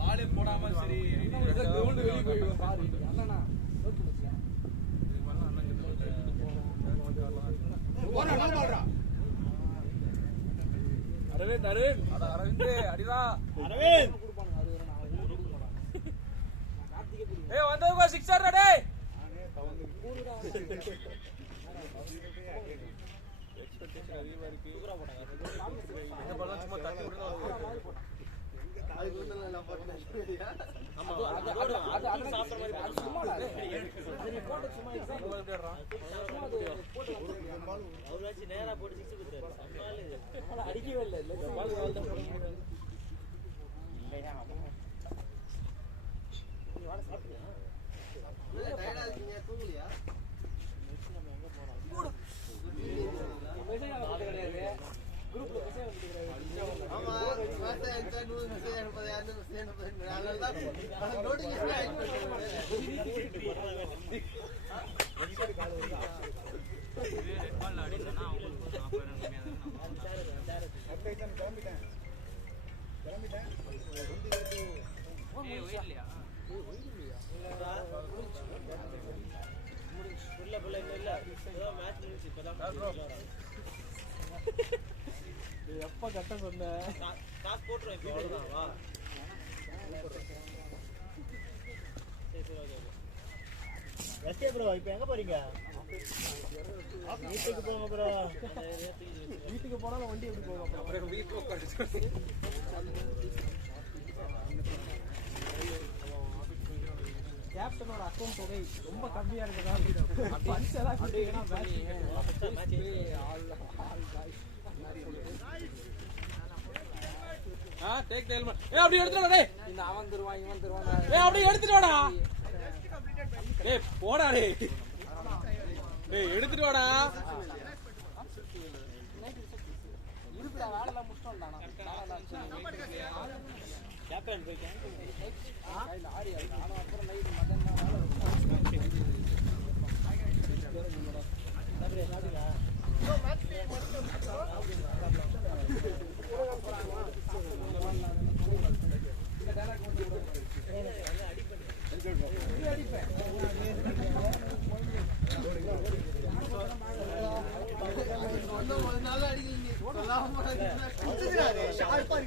பாலே போடாம சரி கிரவுண்ட் வெளியே போயிடுவோம் பாரு அண்ணா தோத்து போச்சியா அரவிந்த் அரவிந்த் அடிடா அரவிந்த் ஏய் வந்தவங்க சிக்ஸர் டேய் எக்ஸ்பெக்டேஷன் அதிகமா இருக்கு இந்த பால் சும்மா தட்டி விடுறோம் அதுக்கு வந்து நான் போட்டேன் ஆமா அது சாப்பிட்ற மாதிரி அது சும்மா அது நீ போட்டு சும்மா அவராச்சு நேரா போட்டு சிக்ஸ் குடுறாரு அடிக்கவே இல்லை பால் தான் போட முடியாது டயர்டா இருக்கீங்க தூங்கலையா குரூப்ல மெசேஜ் வந்துருக்காரு ஆமா வாட்ஸ்அப் என்ஜாய் நூறு மெசேஜ் அனுப்பது யாரு மெசேஜ் அனுப்பது அதனால தான் நோட்டிஃபிகேஷன் ஆயிட்டு எப்ப கட்ட சொன்ன காசு போட்டுரும் இப்போ அவ்வளோதான் வா எஸ்கே ப்ரோ இப்போ எங்க போறீங்க வீட்டுக்கு போங்க ப்ரோ வீட்டுக்கு போனாலும் வண்டி எப்படி போகும் அப்புறம் வீட்டுல உட்கார்ந்து கேப்டனோட அக்கௌண்ட் தொகை ரொம்ப கம்மியா இருக்குதா பஞ்ச் எல்லாம் கொடுத்தீங்கன்னா டேக் தி ஹெல்மெட் ஏய் அப்படியே எடுத்துடா டேய் இந்த அவன் தருவான் இவன் தருவான் ஏய் அப்படியே எடுத்துட்டு வாடா டேய் போடா டேய் டேய் எடுத்துட்டு வாடா இருக்குடா வேலைலாம் முடிச்சிட்டோம்டா கேப்டன் போய் ஆடி நானும் அப்புறம் நைட்டு மத்தியானம் நல்லா அடிக்கிறீங்க ஷார்ப்பா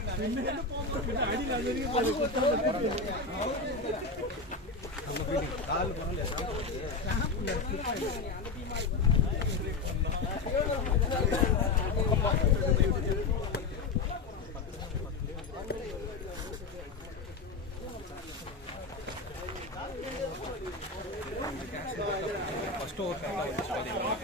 ஃபர்ஸ்ட் ஓவர்